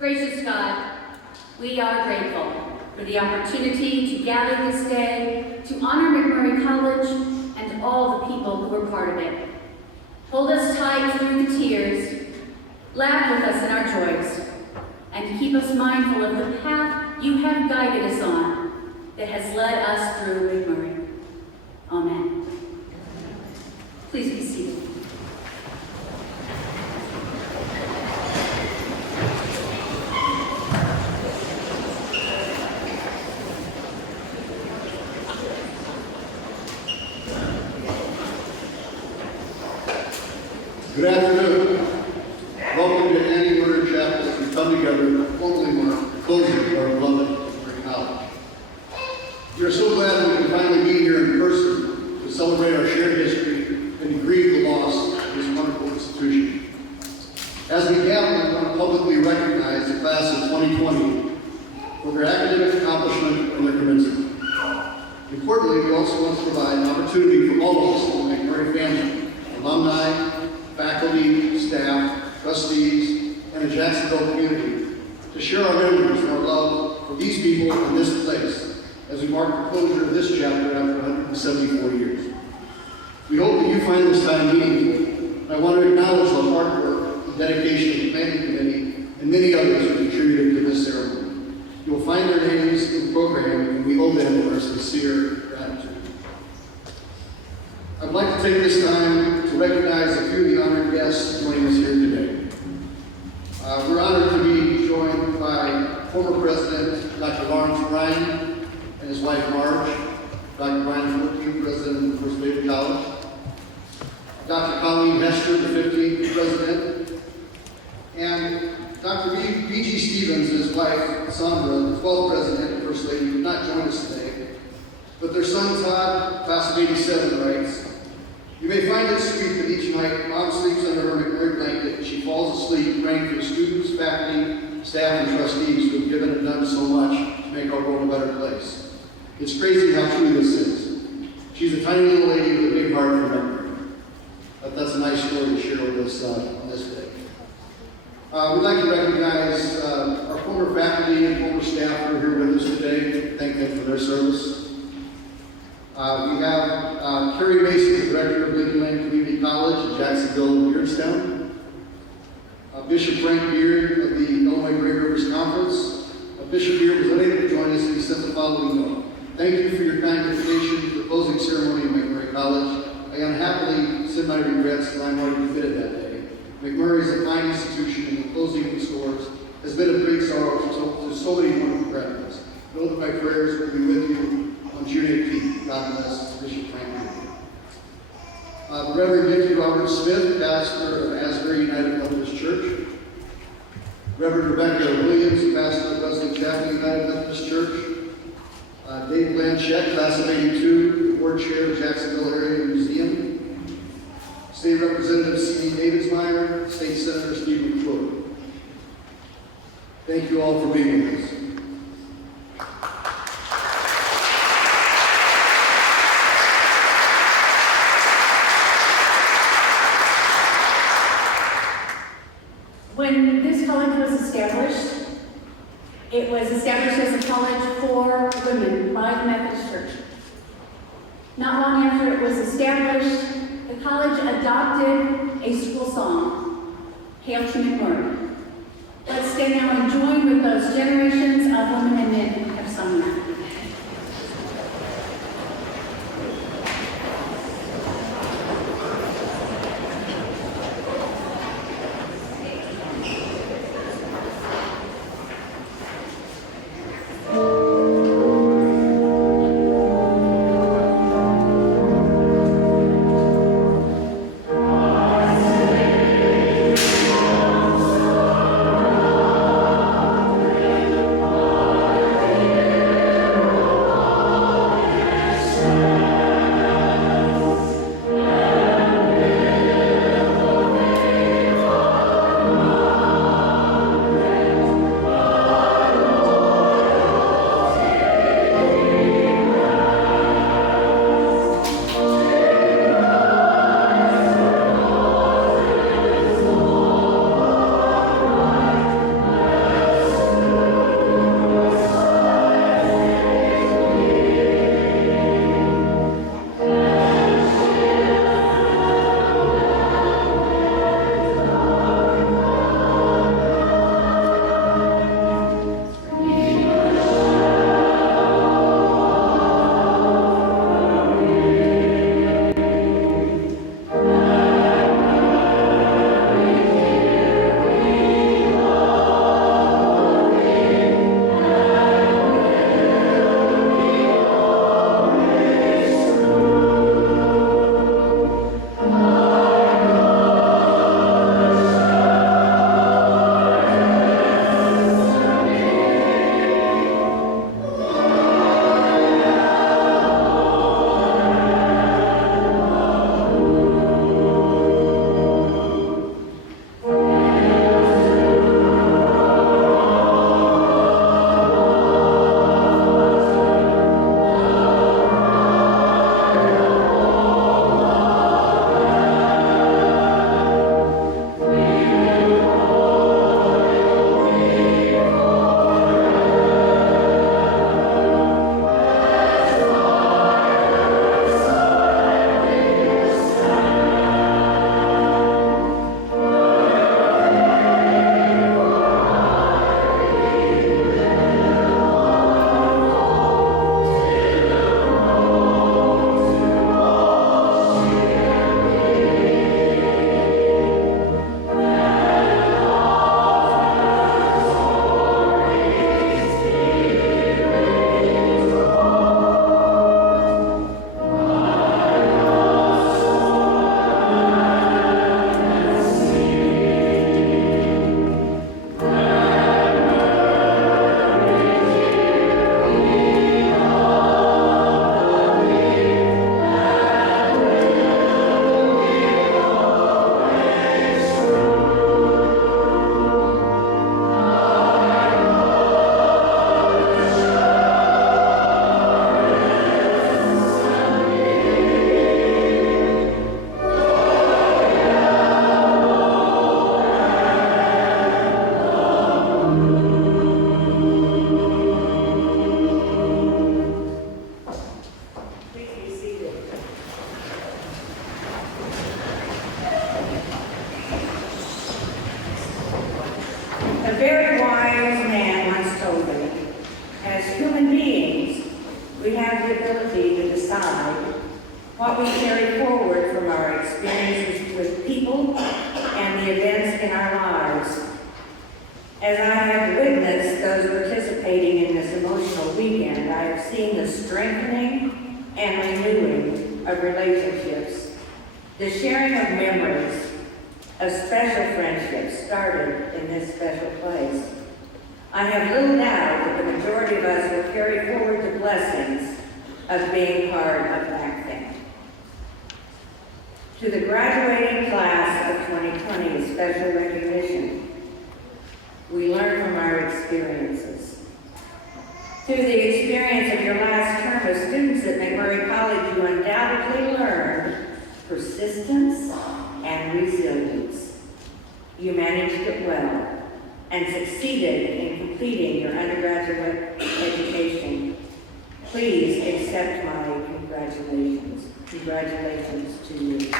Gracious God, we are grateful for the opportunity to gather this day to honor MacMurray College and all the people who were part of it. Hold us tight through the tears, laugh with us in our joys, and keep us mindful of the path you have guided us on that has led us through MacMurray. Amen. Please be seated. Good afternoon. Welcome to Annie Murray Chapel as we come together formally mark closing our beloved MacMurray College. We are so glad that we can finally be here in person to celebrate our shared history and to grieve the loss of this wonderful institution. As we gather, we want to publicly recognize the class of 2020 for their academic accomplishment and their commencement. Importantly, we also want to provide an opportunity for all of us in the MacMurray family, alumni, faculty, staff, trustees, and the Jacksonville community to share our memories and our love for these people in this place as we mark the closure of this chapter after 174 years. We hope that you find this time meaningful, and I want to acknowledge the hard work and dedication of the planning committee and many others who contributed to this ceremony. You will find their names in the program, and we owe them our sincere gratitude. I'd like to take this time to recognize a few of the honored guests joining us here today. We're honored to be joined by former President Dr. Lawrence Bryan and his wife Marge, Dr. Bryan, 14th President of the First Lady College, Dr. Colleen Hester, the 15th President, and Dr. B.G. Stevens and his wife Sandra, the 12th President of First Lady, did not join us today, but their son Todd, class of 87, writes, "You may find it sweet that each night Mom sleeps under her MacMurray blanket and she falls asleep praying for the students, faculty, staff, and trustees who have given and done so much to make our world a better place. It's crazy how true this is. She's a tiny little lady with a big heart for MacMurray." But that's a nice story to share with us on this day. We'd like to recognize our former faculty and former staff who are here with us today. Thank them for their service. We have Kerry Mason, the Director of Lincoln Land Community College at Jacksonville and Beardstown. Bishop Frank Beard of the Illinois Great Rivers Conference. Bishop Beard was unable to join us, and he sent the following note. "Thank you for your kind invitation to the closing ceremony of MacMurray College. I unhappily send my regrets that I'm already fitted that day. MacMurray is a fine institution, and the closing of its doors has been of great sorrow to so many wonderful graduates. Know that my prayers will be with you on June 18th. God bless, Bishop Frank Beard." The Reverend Vicki Robert Smith, pastor of Asbury United Methodist Church. Reverend Rebecca Williams, pastor of Wesley Chapel United Methodist Church. Dave Blanchett, class of 82, board chair of Jacksonville Area Museum. State Representative C.D. Davidsmeyer, State Senator Stephen McClure. Thank you all for being with us. When this college was established, it was established as a college for women by the Methodist Church. Not long after it was established, the college adopted a school song, "Hail to MacMurray." Let's stand now and join with those generations of women and men who have sung that. we carry forward from our experiences with people and the events in our lives. As I have witnessed those participating in this emotional weekend, I have seen the strengthening and renewing of relationships, the sharing of memories, of special friendships started in this special place. I have little doubt that the majority of us will carry forward the blessings of being part of MacFam. To the graduating class of 2020, special recognition. We learn from our experiences. Through the experience of your last term as students at MacMurray College, you undoubtedly learned persistence and resilience. You managed it well and succeeded in completing your undergraduate education. Please accept my congratulations. Congratulations to you.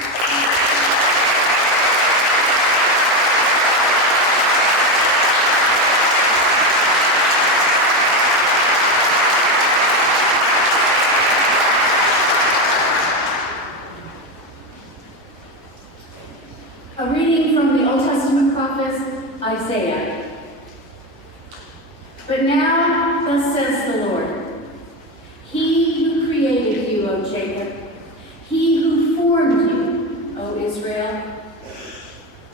A reading from the Old Testament prophet Isaiah. But now, thus says the Lord, He who created you, O Jacob, He who formed you, O Israel,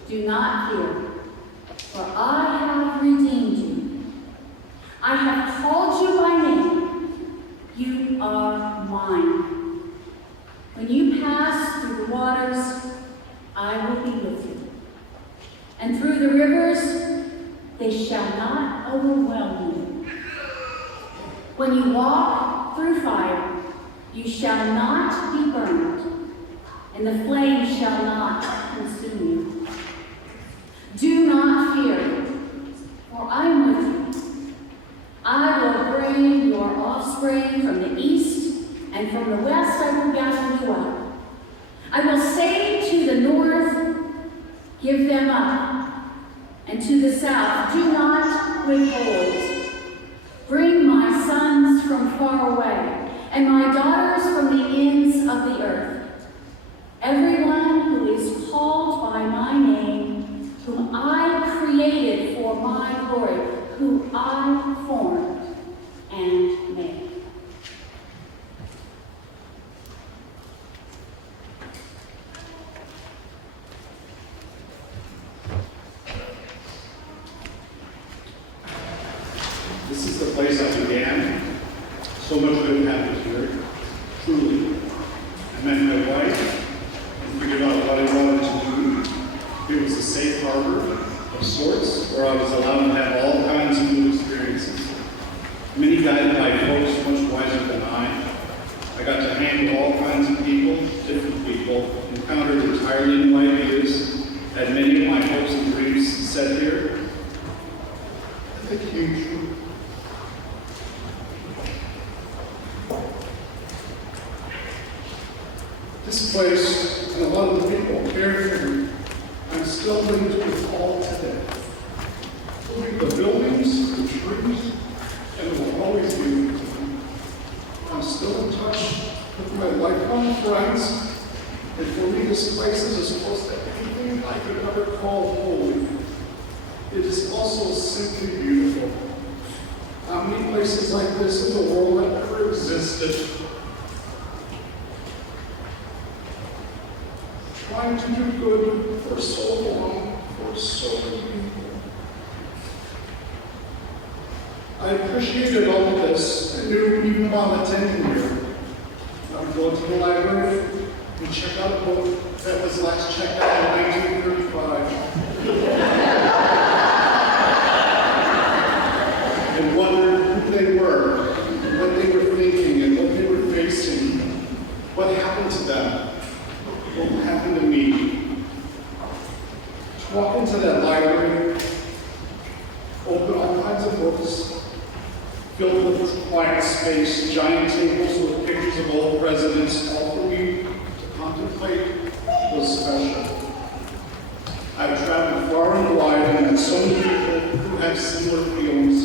do not fear, for I have redeemed you. I have called you by name. You are mine. When you pass through the waters, I will be with you. And through the rivers, they shall not overwhelm you. When you walk through fire, you shall not be burned, and the flame shall not consume you. Do not fear, for I am with you. I will bring your offspring from the east, and from the west I will gather you up. I will say to the north, give them up, and to the south, do not withhold. Bring my sons from far away, and my daughters from the ends of the earth. Everyone who is called by my name, whom I created for my glory, who I formed and made. This is the place I began. So much good happened here. Truly. I met my wife and figured out what I wanted to do. It was a safe harbor of sorts where I was allowed to have all kinds of new experiences. Many guided by folks much wiser than I. I got to hang with all kinds of people, different people, encountered entirely new ideas, had many of my hopes and dreams set here. They came true. This place and a lot of the people cared for me. I'm still linked with all today. Including the buildings, the trees, and it will always be with me. I'm still in touch with my lifelong friends, and for me this place is as close to anything I could ever call holy. It is also simply beautiful. How many places like this in the world have ever existed? Trying to do good for so long, for so many people. I appreciated all of this and knew even while attending here. I would go to the library and check out a book that was last checked out in 1935. And wondered who they were, what they were thinking, and what they were facing. What happened to them? What happened to me? To walk into that library, open all kinds of books, filled with quiet space, giant tables with pictures of old presidents, all for me to contemplate was special. I've traveled far and wide and met so many people who have similar feelings.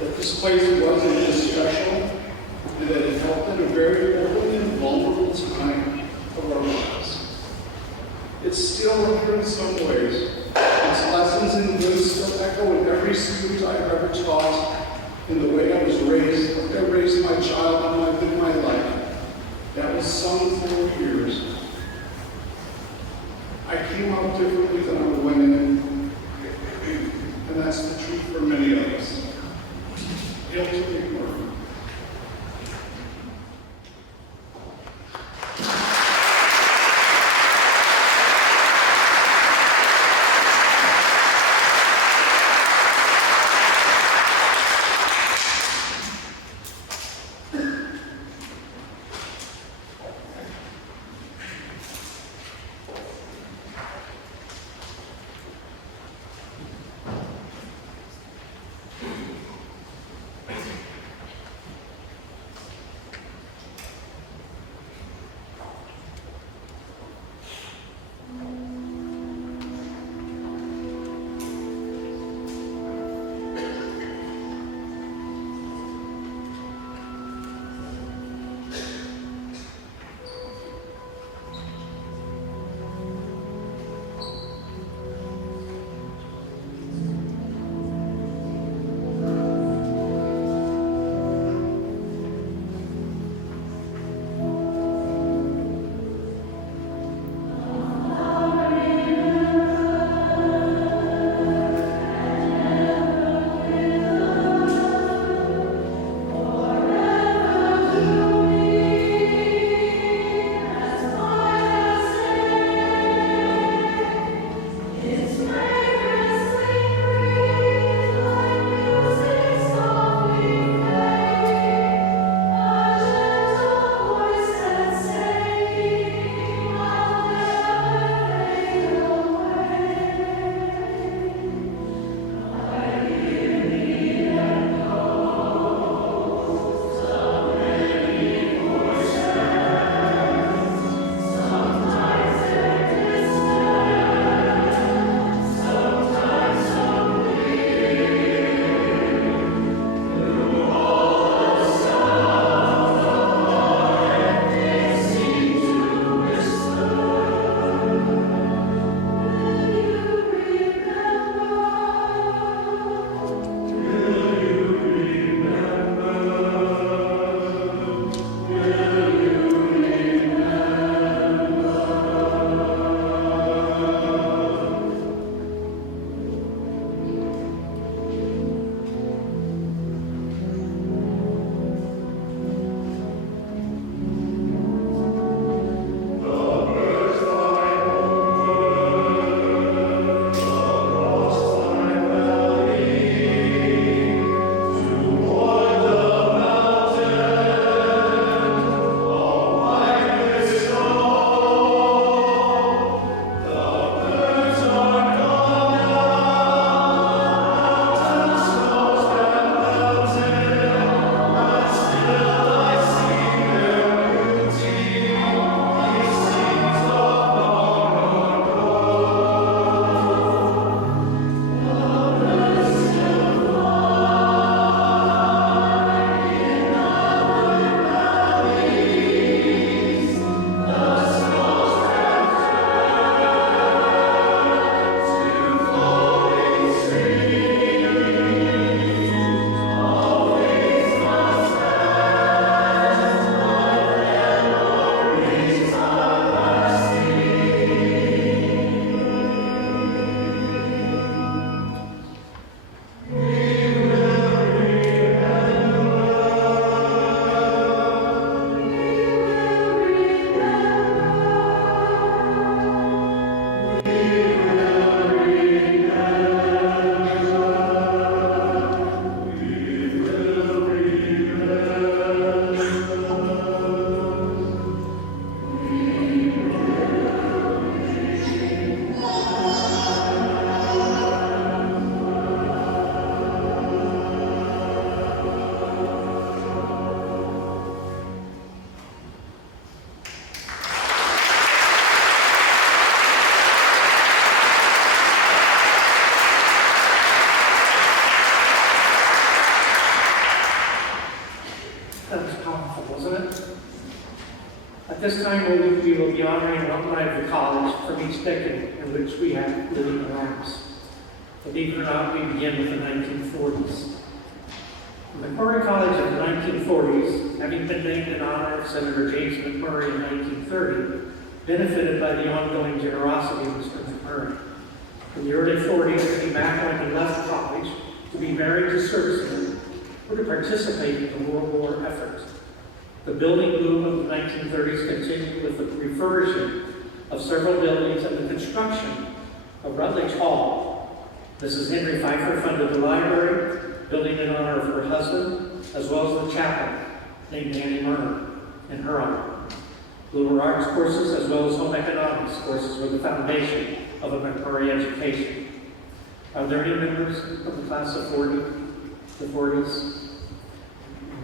That this place wasn't just special, and that it helped at a very open and vulnerable time. of our lives. It's still here in some ways. Its lessons and words still echo in every student I've ever taught, in the way I was raised, I raised my child, and I lived my life. That was sung for years. I came out differently than I went in, and that's the truth for many of us. Hail to MacMurray. At this time, we will be honoring alumni of the college from each decade in which we have living in arms. Believe it or not, we begin with the 1940s. The MacMurray College of the 1940s, having been named in honor of Senator James MacMurray in 1930, benefited by the ongoing generosity of Mr. MacMurray. In the early 40s, he back when he left college to be married to servicemen or to participate in the World War effort. The building boom of the 1930s continued with the refurbishing of several buildings and the construction of Rutledge Hall. Mrs. Henry Pfeiffer funded the library, building in honor of her husband, as well as the chapel named Annie Murray in her honor. Liberal arts courses as well as home economics courses were the foundation of a MacMurray education. Are there any members of the class of the 40s?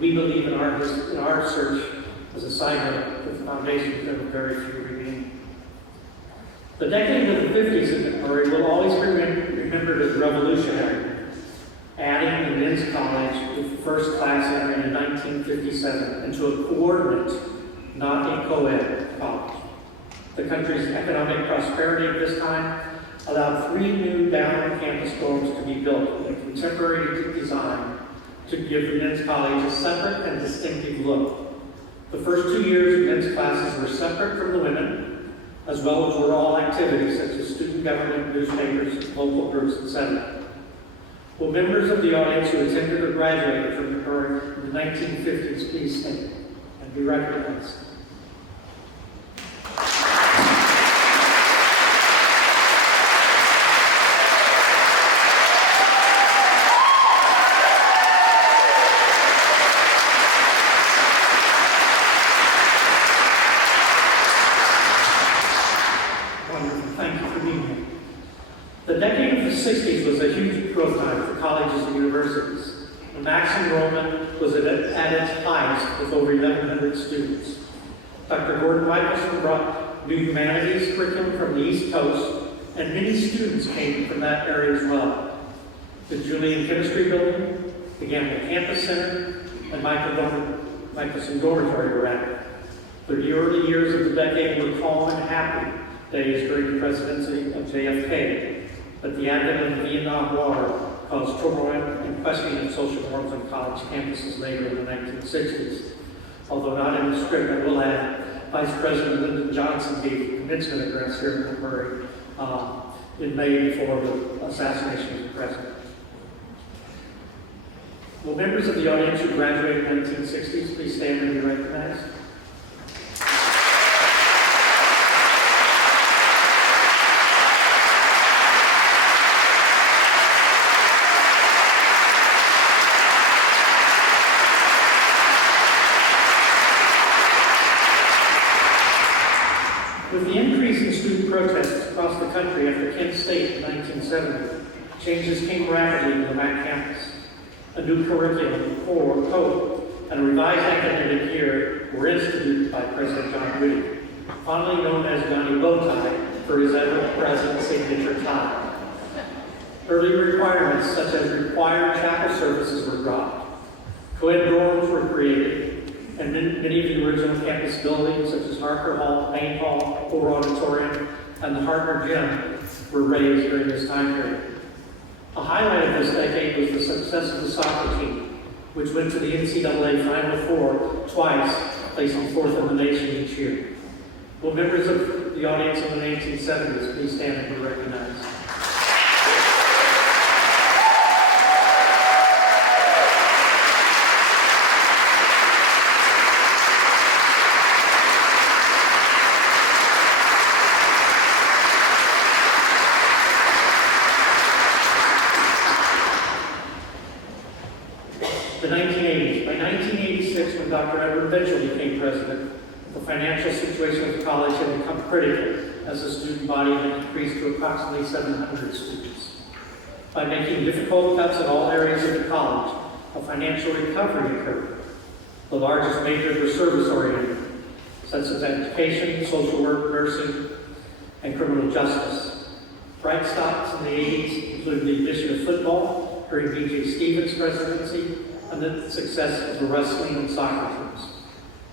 We believe in our search, as a side note, that the foundation there were very few remaining. The decade of the 50s at MacMurray will always be remembered as revolutionary, adding the men's college with the first class entering in 1957 into a coordinate, not a co-ed college. The country's economic prosperity at this time allowed 3 new down-campus dorms to be built with a contemporary design to give the men's college a separate and distinctive look. The first 2 years of men's classes were separate from the women, as well as were all activities such as student government, newspapers, local groups, etc. Will members of the audience who attended or graduated from MacMurray in the 1950s please stand and be recognized? The decade of the 60s was a huge growth time for colleges and universities. The max enrollment was at its highest with over 1,100 students. Dr. Gordon Michelson brought new humanities curriculum from the East Coast, and many students came from that area as well. The Julian Chemistry Building, the Gamble Campus Center, and Michelson Dormitory were added. The early years of the decade were calm and happy days during the presidency of JFK. But the advent of the Vietnam War caused turmoil and questioning of social norms on college campuses later in the 1960s. Although not in the script, I will add, Vice President Lyndon Johnson gave a commencement address here in MacMurray in May before the assassination of the president. Will members of the audience who graduated in the 1960s please stand and be recognized? With the increase in student protests across the country after Kent State in 1970, changes came rapidly to the Mac campus. A new curriculum, code, and a revised academic year were instituted by President John Whitty, fondly known as Johnny Bowtie for his ever-present signature tie. Early requirements such as required chapel services were dropped. Co-ed dorms were created, and many of the original campus buildings, such as Harker Hall, Payne Hall, Fuller Auditorium, and the Hartner Gym, were raised during this time period. A highlight of this decade was the success of the soccer team, which went to the NCAA Final Four twice, placing 4th in the nation each year. Will members of the audience in the 1970s please stand and be recognized? The 1980s. By 1986, when Dr. Edward Mitchell became president, the financial situation of the college had become critical as the student body had increased to approximately 700 students. By making difficult cuts in all areas of the college, a financial recovery occurred. The largest majors were service-oriented, such as education, social work, nursing, and criminal justice. Bright spots in the 80s included the addition of football during B.J. Stevens' presidency and the success of the wrestling and soccer teams.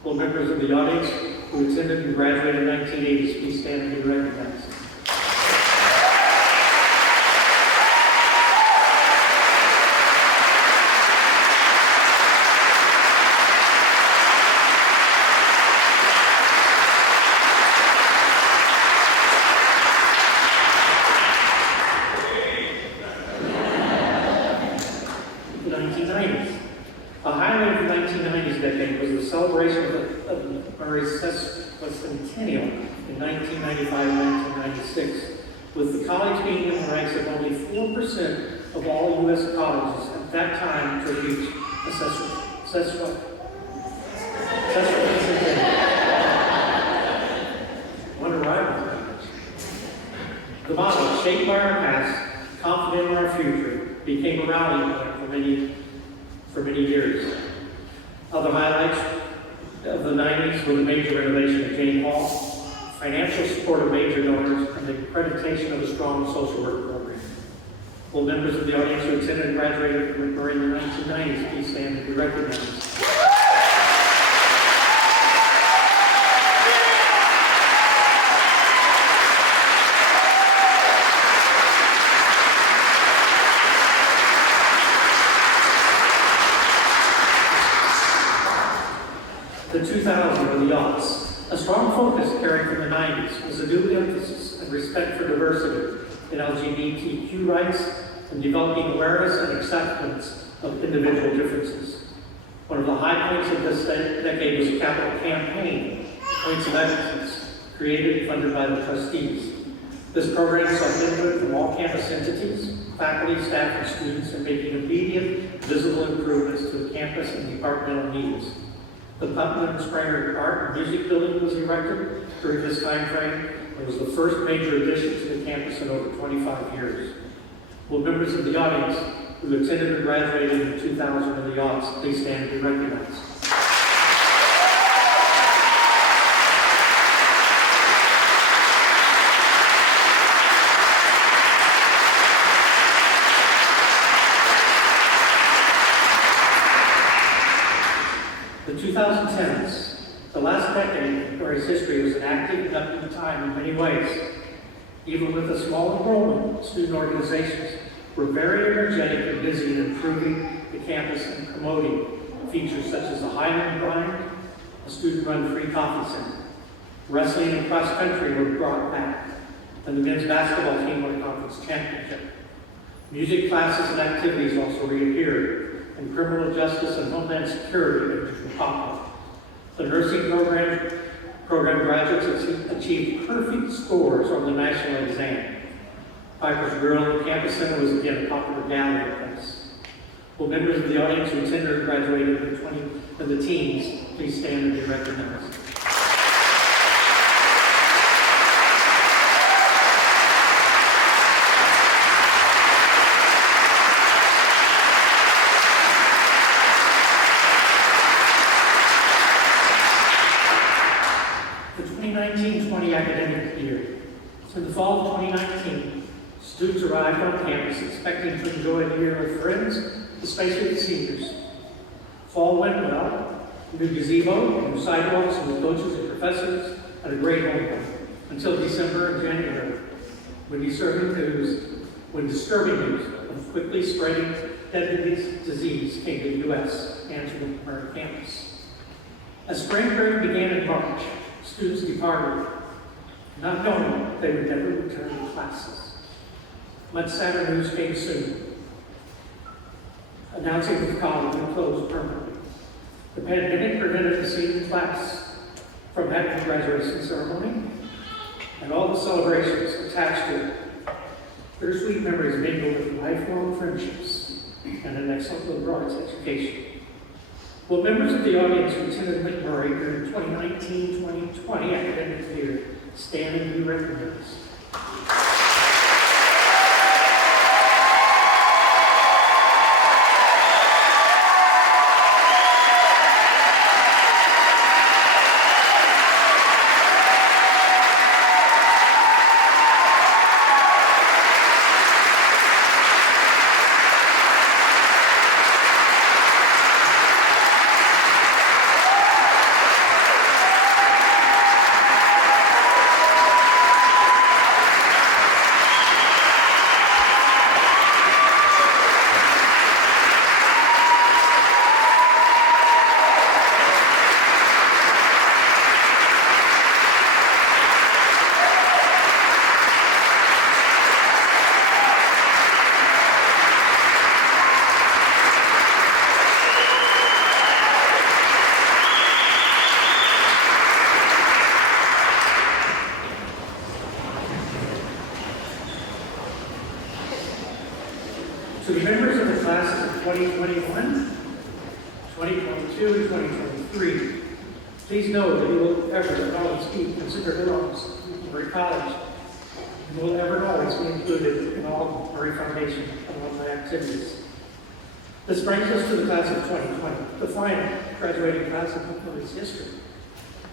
Will members of the audience who attended and graduated in 1980s, please stand and be recognized. The 1990s. A highlight of the 1990s decade was the celebration of MacMurray's centennial in 1995-1996, with the college being in the ranks of only 4% of all U.S. colleges at that time to reach centennial. Wonder why I was like this. The motto, shaped by our past, confident in our future, became a rallying point for many years. Other highlights of the 90s were the major renovation of Jane Hall, financial support of major donors, and the accreditation of a strong social work program. Will members of the audience who attended and graduated from MacMurray in the 1990s please stand and be recognized. The 2000s were the aughts. A strong focus carried from the 90s was a new emphasis and respect for diversity in LGBTQ rights and developing awareness and acceptance of individual differences. One of the high points of this decade was a capital campaign, Points of Excellence, created and funded by the trustees. This program sought input from all campus entities, faculty, staff, and students in making immediate, visible improvements to the campus and departmental needs. The Putnam and Springer Art and Music Building was erected during this time frame and was the first major addition to the campus in over 25 years. Will members of the audience who attended and graduated in 2000 and the aughts please stand and be recognized. The 2010s, the last decade of MacMurray's history, was an active and upbeat time in many ways. Even with a small enrollment, student organizations were very energetic and busy in improving the campus and promoting features such as the Highland Grind, a student-run free coffee center. Wrestling and cross country were brought back, and the men's basketball team won a conference championship. Music classes and activities also reappeared, and criminal justice and homeland security were popular. The nursing program graduates achieved perfect scores on the national exam. Piper's Grill and Campus Center was again a popular gathering place. Will members of the audience who attended and graduated in the teens please stand and be recognized. The 2019-20 academic year. In the fall of 2019, students arrived on campus expecting to enjoy a year of friends, especially the seniors. Fall went well. New gazebo, new sidewalks, new coaches and professors, and a great homecoming until December and January, when disturbing news of quickly spreading deadly disease came to the U.S. and to the MacMurray campus. As spring break began in March, students departed, not knowing they would never return to classes. Much sadder news came soon, announcing that the college would close permanently. The pandemic prevented the senior class from having a graduation ceremony and all the celebrations attached to it. Bittersweet memories mingled with lifelong friendships and an excellent liberal arts education. Will members of the audience who attended MacMurray during the 2019-2020 academic year stand and be recognized? 2021, 2022, and 2023. Please know that you will ever always be considered belongs to MacMurray College, and will ever always be included in all MacMurray Foundation alumni activities. This brings us to the class of 2020, the final graduating class of MacMurray's history,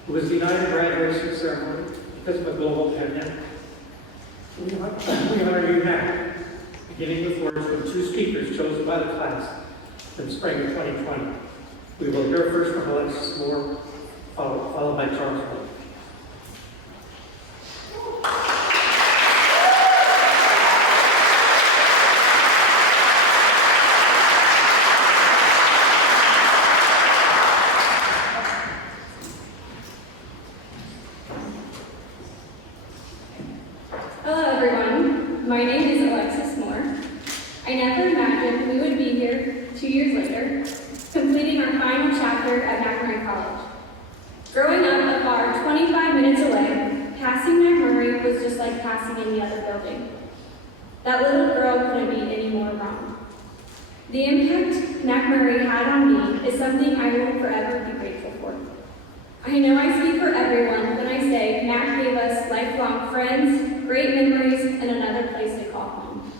who was denied a graduation ceremony because of a global pandemic. We honor you now, beginning with words from two speakers chosen by the class in spring of 2020. We will hear first from Alexis Moore, followed by Charles Blake. Hello everyone, my name is Alexis Moore. I never imagined we would be here 2 years later, completing our final chapter at MacMurray College. Growing up a bar 25 minutes away, passing MacMurray was just like passing any other building. That little girl couldn't be any more wrong. The impact MacMurray had on me is something I will forever be grateful for. I know I speak for everyone when I say Mac gave us lifelong friends, great memories, and another place to call home.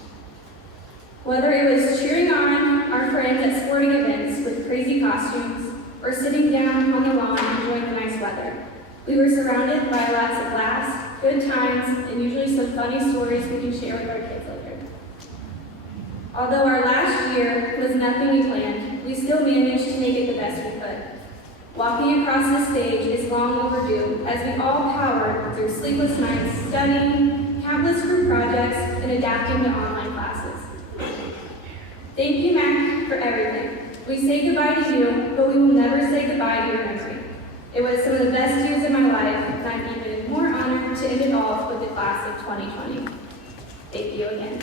Whether it was cheering on our friends at sporting events with crazy costumes, or sitting down on the lawn enjoying the nice weather, we were surrounded by lots of laughs, good times, and usually some funny stories we can share with our kids later. Although our last year was nothing we planned, we still managed to make it the best we could. Walking across the stage is long overdue as we all powered through sleepless nights, studying, countless group projects, and adapting to online classes. Thank you, Mac, for everything. We say goodbye to you, but we will never say goodbye to your memory. It was some of the best years of my life, and I'm even more honored to end it off with the class of 2020. Thank you again.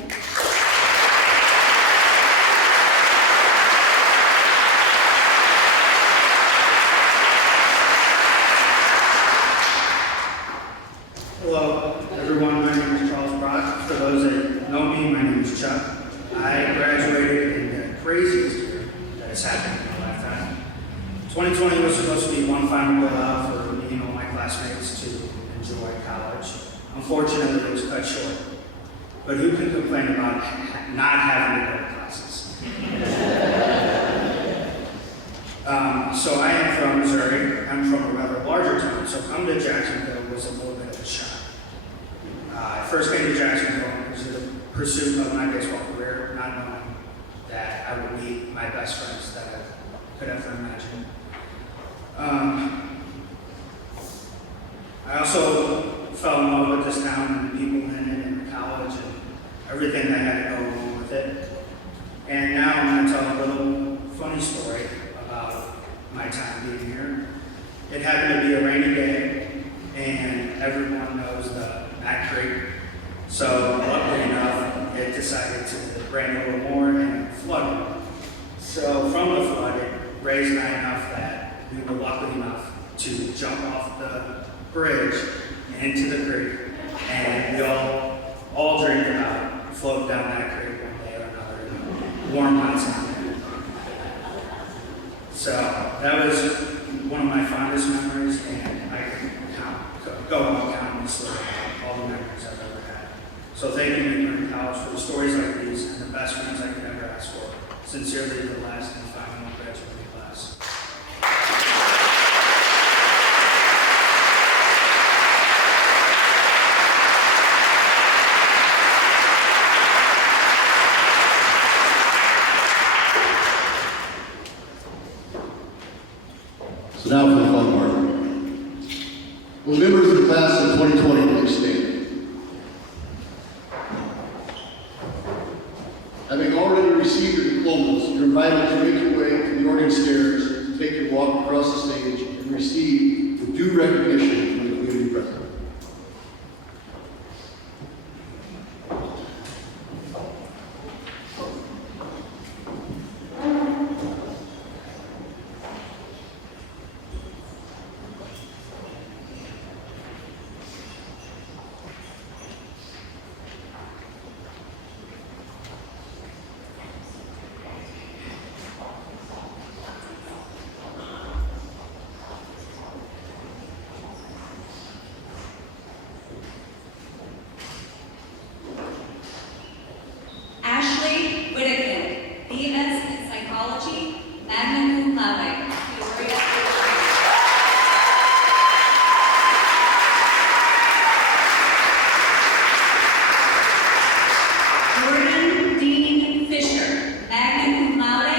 Hello, everyone. My name is Charles Brock. For those that know me, my name is Chuck. I graduated in the craziest year that has happened in my lifetime. 2020 was supposed to be one final blowout for me and all my classmates to enjoy college. Unfortunately, it was cut short. But who can complain about not having to go to classes? So I am from Missouri. I'm from a rather larger town, so come to Jacksonville was a little bit of a shock. I first came to Jacksonville in the pursuit of my baseball career, not knowing that I would meet my best friends that I could ever imagine. I also fell in love with this town and the people in it and the college and everything that had to go along with it. And now I'm going to tell a little funny story about my time being here. It happened to be a rainy day, and everyone knows the Mac Creek. So luckily enough, it decided to rain a little more and flood. So from the flood, it raised high enough that we were lucky enough to jump off the bridge into the creek, and we all dreamed about floating down that creek one day or another in a warm hot summer. So that was one of my fondest memories, and I can go on countlessly all the memories I've ever had. So thank you, MacMurray College, for the stories like these and the best friends I could ever ask for. Sincerely, the last and final graduating class. So now for the fun part. Will members of the class of 2020 please stand? Having already received your diplomas, you're invited to make your way to the organ stairs, take your walk across the stage, and receive the due recognition from the community president. magna cum laude, Gloria. Jordan Dean Fisher, magna cum laude,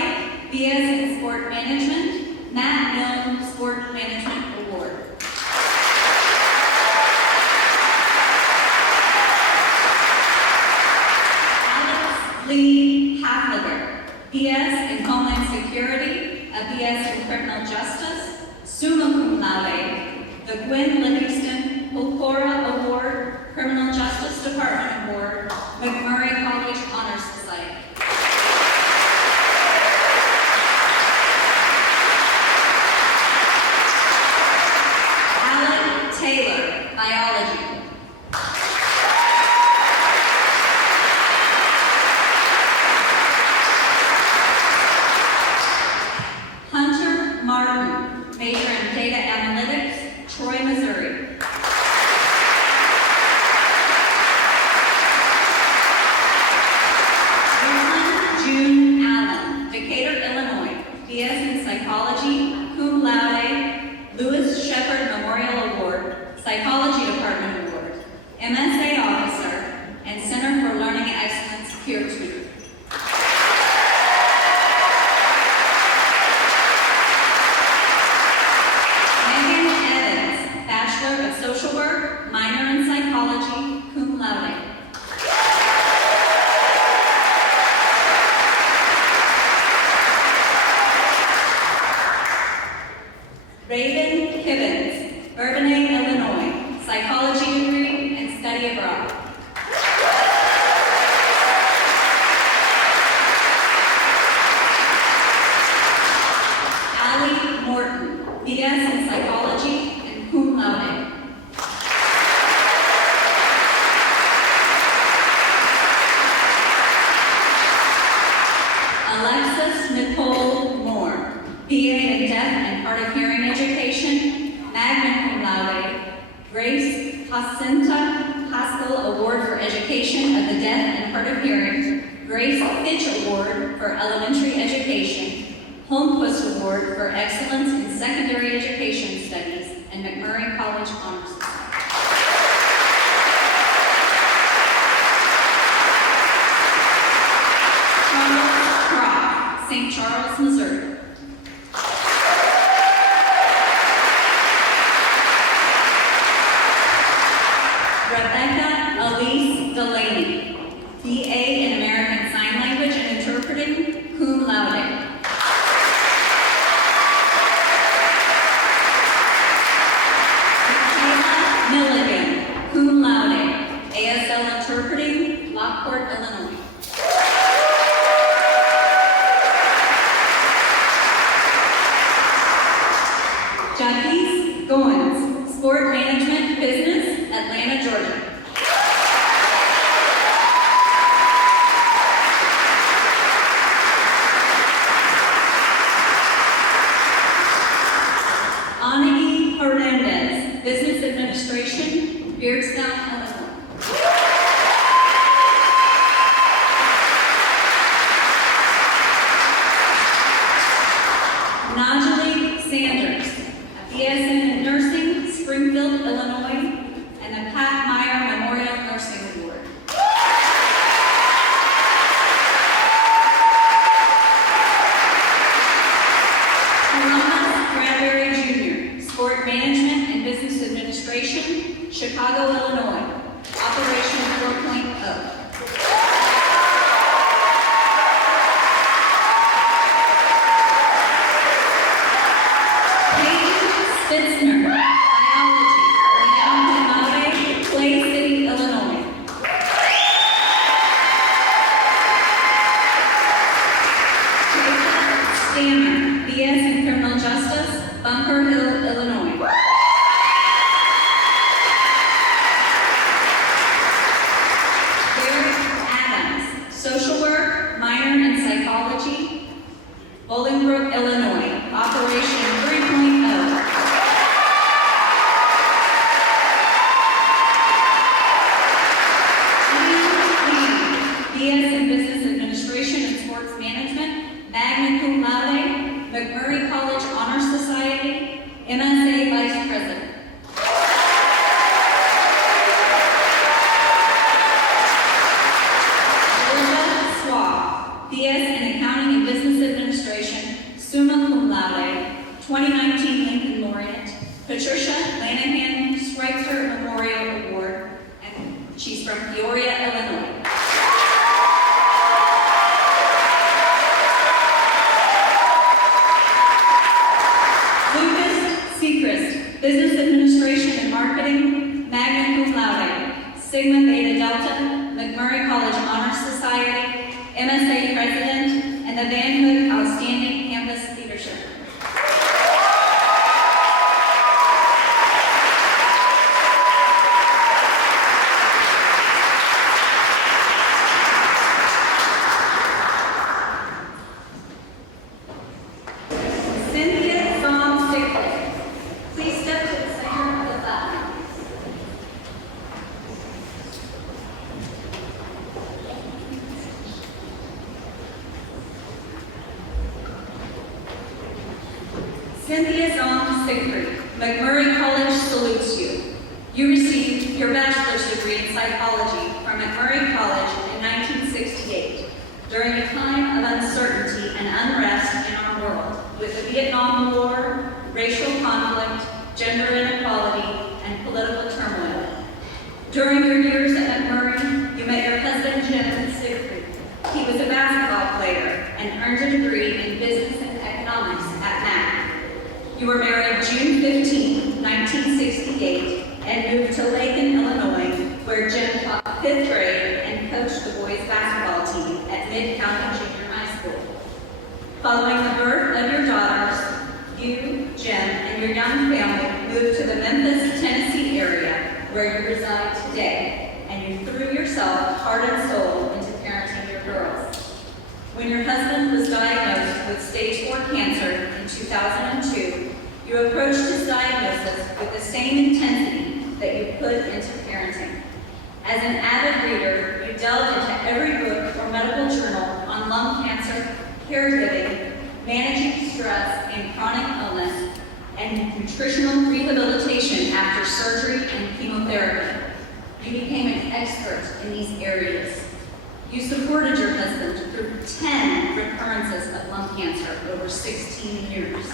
BS in Sport Management, Matt Milne Sport Management Award. Alex Lee Hafliger, BS in Homeland Security, a BS in Criminal Justice, summa cum laude, the Gwen Livingston Pulcora Award, Criminal Justice Department Award, MacMurray College Honor Society. Alan Taylor, Biology. Hunter Martin, major in Data Analytics, Troy, Missouri. June Allen, Decatur, Illinois, BS in Psychology, cum laude, Lewis Shepard Memorial Award, Psychology Department Award, MSA Officer, and Center for Learning Excellence Peer Tutor. Megan Evans, Bachelor of Social Work, minor in Psychology, cum laude. Raven Kibbins, Bourbonnais, Illinois, psychology degree and study abroad. Allie Morton, BS in psychology and cum laude. Alexis Nicole Moore, BA in Deaf and Hard of Hearing Education, magna cum laude, Grace Jacinta Haskell Award for Education of the Deaf and Hard of Hearing, Grace Fitch Award for Elementary Education, Holmquist Award for Excellence in Secondary Education Studies, and MacMurray College Honor Society. Charles Croft, St. Charles, Missouri. Rebecca Elise Delaney, BA in American Sign Language and Interpreting, cum laude. Michaela Milligan, cum laude, ASL Interpreting, Lockport, Illinois. Jacques Goins, Sport Management Business, Atlanta, Georgia. Anagi Hernandez, Business Administration, Beardstown, Illinois. Najee Sanders, a BSN in Nursing, Springfield, Illinois, and the Pat Meyer Memorial Nursing Award. Columbus Bradbury Jr., Sport Management and Business Administration, Chicago, Illinois, Operation 4.0. Spitzner, Biology, magna cum laude, Clay City, Illinois. Jacob Stammer, BS in Criminal Justice, Bunker Hill, Illinois. Derek Adams, Social Work, minor in Psychology, Bolingbrook, Illinois, Operation 3.0. BS in Business Administration and Sports Management, magna cum laude, 2019 Lincoln Laureate, Patricia Lanahan Schweitzer Memorial Award, and she's from Peoria, Illinois. Sechrist, Business Administration and Marketing, magna cum laude, Sigma Beta Delta, MacMurray College Honor Society, MSA President, and the Van Hook Outstanding Campus Leadership. Please step to the center of the platform. Cynthia Zong Siegfried, MacMurray College salutes you. You received your bachelor's degree in psychology from MacMurray College in 1968 during a time of uncertainty and unrest in our world with the Vietnam War, racial conflict, gender inequality, and political turmoil. During your years at MacMurray, you met your husband, Jim Siegfried. He was a basketball player and earned a degree in business and economics at Mac. You were married June 15, 1968, and moved to Lakin, Illinois, where Jim taught 5th grade and coached the boys basketball team at Mid-County Junior High School. Following the birth of your daughters, you, Jim, and your young family moved to the Memphis, Tennessee area where you reside today, and you threw yourself heart and soul into parenting your girls. When your husband was diagnosed with stage 4 cancer in 2002, you approached his diagnosis with the same intensity that you put into parenting. As an avid reader, you delved into every book or medical journal on lung cancer, caregiving, managing stress and chronic illness, and nutritional rehabilitation after surgery and chemotherapy. You became an expert in these areas. You supported your husband through 10 recurrences of lung cancer over 16 years.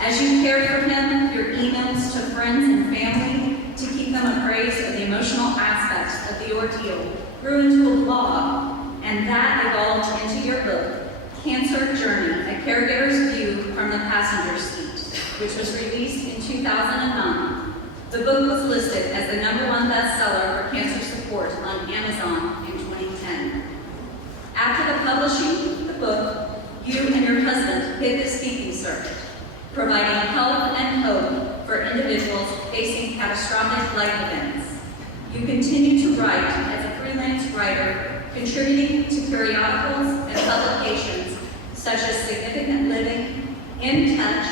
As you cared for him, your emails to friends and family to keep them appraised of the emotional aspects of the ordeal grew into a blog, and that evolved into your book, Cancer Journey, A Caregiver's View from the Passenger Seat, which was released in 2009. The book was listed as the #1 bestseller for cancer support on Amazon in 2010. After the publishing of the book, you and your husband hit the speaking circuit, providing help and hope for individuals facing catastrophic life events. You continue to write as a freelance writer, contributing to periodicals and publications such as Significant Living, In Touch,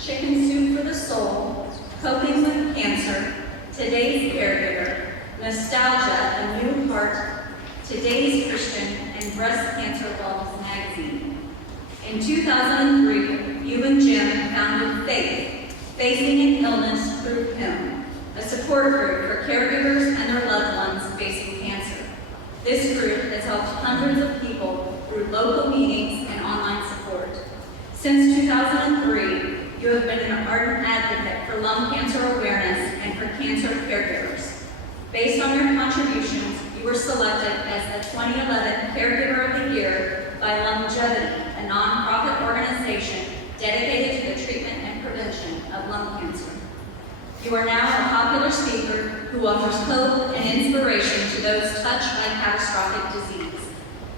Chicken Soup for the Soul, Coping with Cancer, Today's Caregiver, Nostalgia, A New Heart, Today's Christian, and Breast Cancer Wellness Magazine. In 2003, you and Jim founded Faith, Facing an Illness Through Him, a support group for caregivers and their loved ones facing cancer. This group has helped hundreds of people through local meetings and online support. Since 2003, you have been an ardent advocate for lung cancer awareness and for cancer caregivers. Based on your contributions, you were selected as the 2011 Caregiver of the Year by Longevity, a nonprofit organization dedicated to the treatment and prevention of lung cancer. You are now a popular speaker who offers hope and inspiration to those touched by catastrophic disease.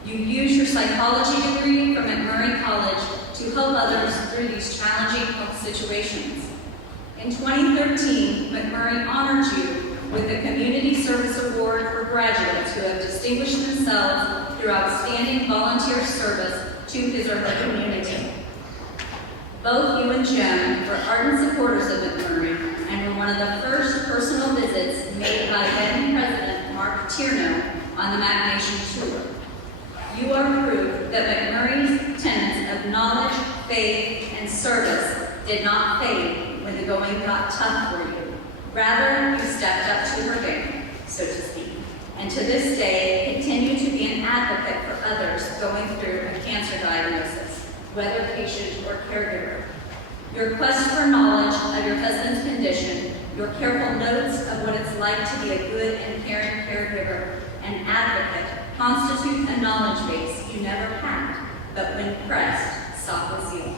You use your psychology degree from MacMurray College to help others through these challenging health situations. In 2013, MacMurray honored you with the Community Service Award for graduates who have distinguished themselves through outstanding volunteer service to his or her community. Both you and Jim were ardent supporters of MacMurray and were one of the first personal visits made by then President Mark Tierno on the Mac Nation tour. You are proof that MacMurray's tenets of knowledge, faith, and service did not fade when the going got tough for you. Rather, you stepped up to her game, so to speak, and to this day continue to be an advocate for others going through a cancer diagnosis, whether patient or caregiver. Your quest for knowledge of your husband's condition, your careful notes of what it's like to be a good and caring caregiver and advocate constitute a knowledge base you never had, but when pressed, sought with zeal.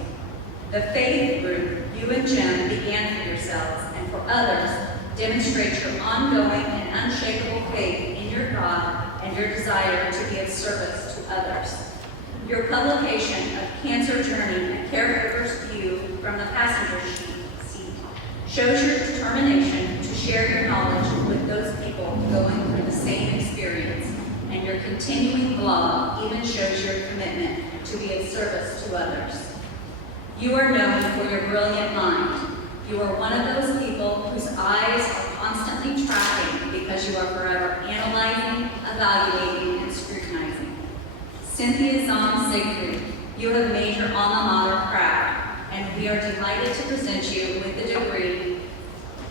The faith group you and Jim began for yourselves and for others demonstrates your ongoing and unshakable faith in your God and your desire to be of service to others. Your publication of Cancer Journey, a Caregiver's View from the Passenger Seat shows your determination to share your knowledge with those people going through the same experience, and your continuing blog even shows your commitment to be of service to others. You are known for your brilliant mind. You are one of those people whose eyes are constantly tracking because you are forever analyzing, evaluating, and scrutinizing. Cynthia Zong Siegfried, you have made your alma mater proud, and we are delighted to present you with the degree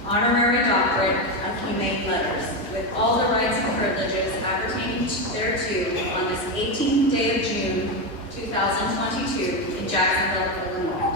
Honorary Doctorate of Humane Letters, with all the rights and privileges appertaining thereto on this 18th day of June, 2022 in Jacksonville, Illinois.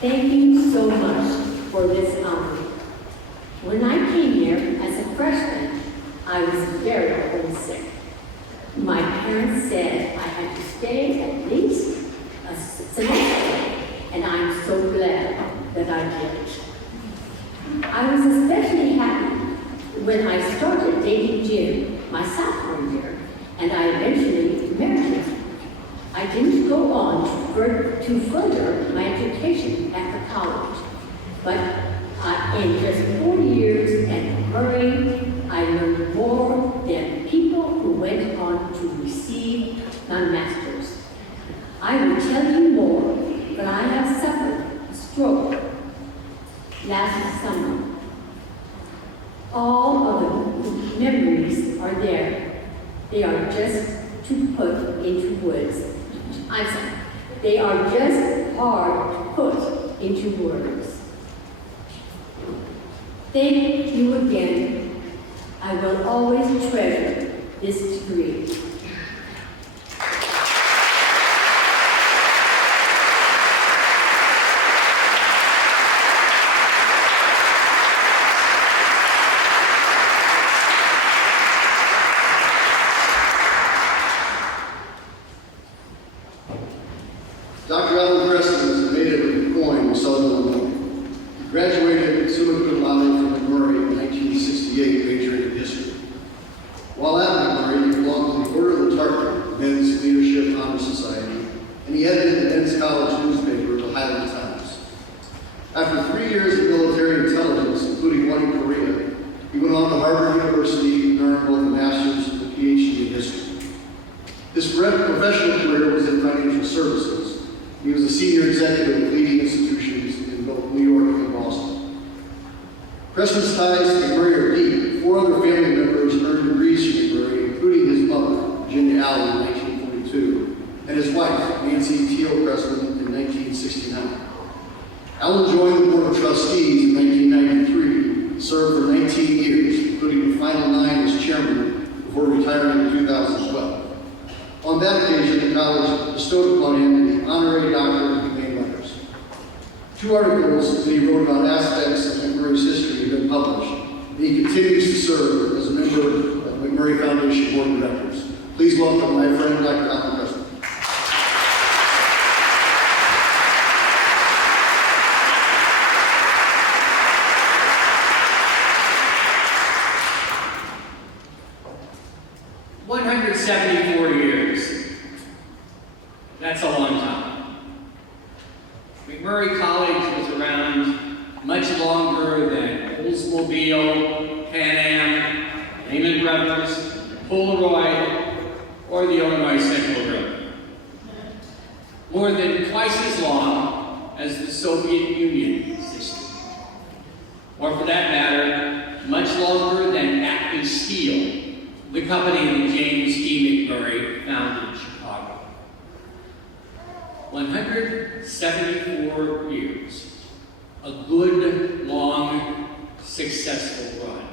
Thank you so much for this honor. When I came here as a freshman, I was very homesick. My parents said I had to stay at least a semester, and I'm so glad that I did. I was especially happy when I started dating Jim my sophomore year, and I eventually married him. I didn't go on to further my education after college, but in just 4 years at MacMurray, I learned more than people who went on to receive my master's. I will tell you more, but I have suffered a stroke last summer. All of the memories are there. They are just to put into words. I'm sorry. They are just hard to put into words. Thank you again. I will always treasure this degree. Dr. Alan Preston is a native of Des Moines, Southern Illinois. He graduated summa cum laude from MacMurray in 1968, majoring in history. While at MacMurray, he belonged to the Order of the Tartan, Men's Leadership Honor Society, and he edited the men's college newspaper, the Highland Times. After 3 years of military intelligence, including one in Korea, he went on to Harvard University and earned both a master's and a PhD in history. His professional career was in financial services. He was a senior executive of leading institutions in both New York and Boston. Preston's ties to MacMurray are deep. 4 other family members earned degrees from MacMurray, including his mother, Virginia Allen, in 1942, and his wife, Nancy Teal Preston, in 1969. Allen joined the Board of Trustees in 1993, served for 19 years, including the final 9 as chairman before retiring in 2012. On that occasion, the college bestowed upon him the Honorary Doctorate of Humane Letters. 2 articles that he wrote about aspects of MacMurray's history have been published, and he continues to serve as a member of the MacMurray Foundation Board of Directors. Please welcome my friend, Dr. Alan Preston. Oldsmobile, Pan Am, Lehman Brothers, Polaroid, or the Illinois Central Railroad. More than twice as long as the Soviet Union existed. Or for that matter, much longer than Acme Steel, the company that James D. MacMurray founded in Chicago. 174 years. A good, long, successful run.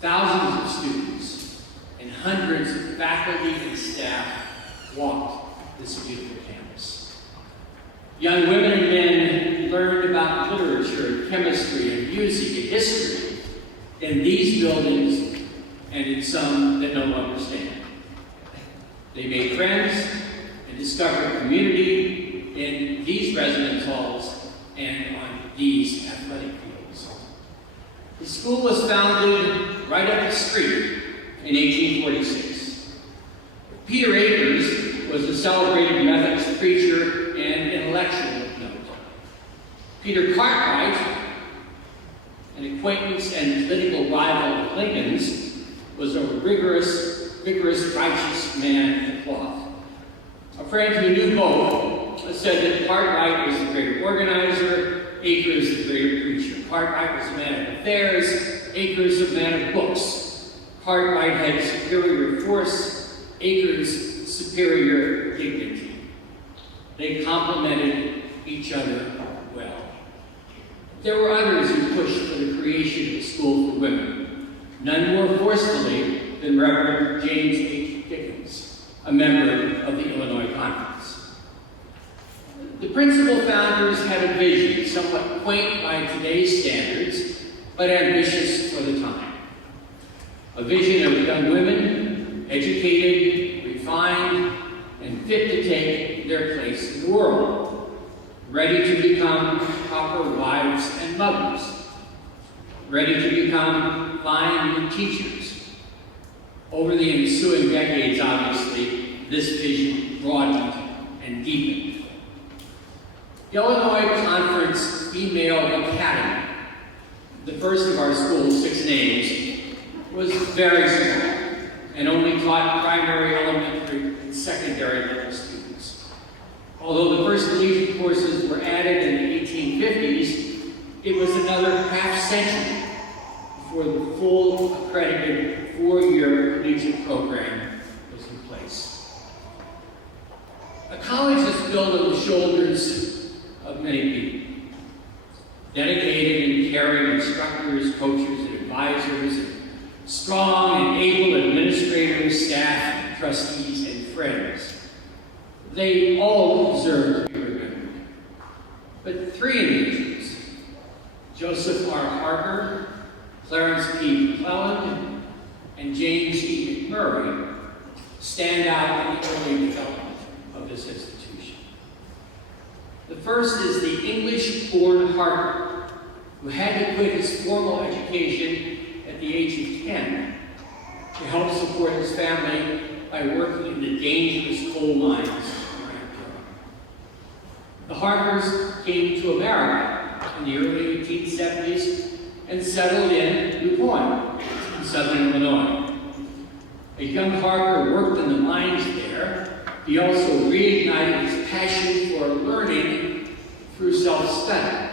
Thousands of students and hundreds of faculty and staff walked this beautiful campus. Young women and men learned about literature, chemistry, and music and history in these buildings and in some that no longer stand. They made friends and discovered community in these residence halls and on these athletic fields. The school was founded right up the street in 1846. Peter Akers was a celebrated Methodist preacher and intellectual of note. Peter Cartwright, an acquaintance and political rival of Lincoln's, was a rigorous, righteous man of the cloth. A friend who knew both said that Cartwright was the greater organizer, Akers the greater preacher. Cartwright was a man of affairs, Akers a man of books. Cartwright had superior force, Akers superior dignity. They complemented each other well. There were others who pushed for the creation of a school for women, none more forcefully than Reverend James H. Dickens, a member of the Illinois Conference. The principal founders had a vision, somewhat quaint by today's standards, but ambitious for the time. A vision of young women, educated, refined, and fit to take their place in the world, ready to become proper wives and mothers, ready to become fine teachers. Over the ensuing decades, obviously, this vision broadened and deepened. The Illinois Conference Female Academy, the first of our school's 6 names, was very small and only taught primary, elementary, and secondary level students. Although the first collegiate courses were added in the 1850s, it was another half-century before the full accredited 4-year collegiate program was in place. A college is built on the shoulders of many people. Dedicated and caring instructors, coaches, and advisors, and strong and able administrators, staff, trustees, and friends. They all deserve to be remembered. But 3 individuals, Joseph R. Harker, Clarence P. McClelland, and James E. MacMurray, stand out in the early development of this institution. The first is the English-born Harker, who had to quit his formal education at the age of 10 to help support his family by working in the dangerous coal mines around Durham. The Harkers came to America in the early 1870s and settled in DuPont in southern Illinois. A young Harker worked in the mines there. He also reignited his passion for learning through self-study.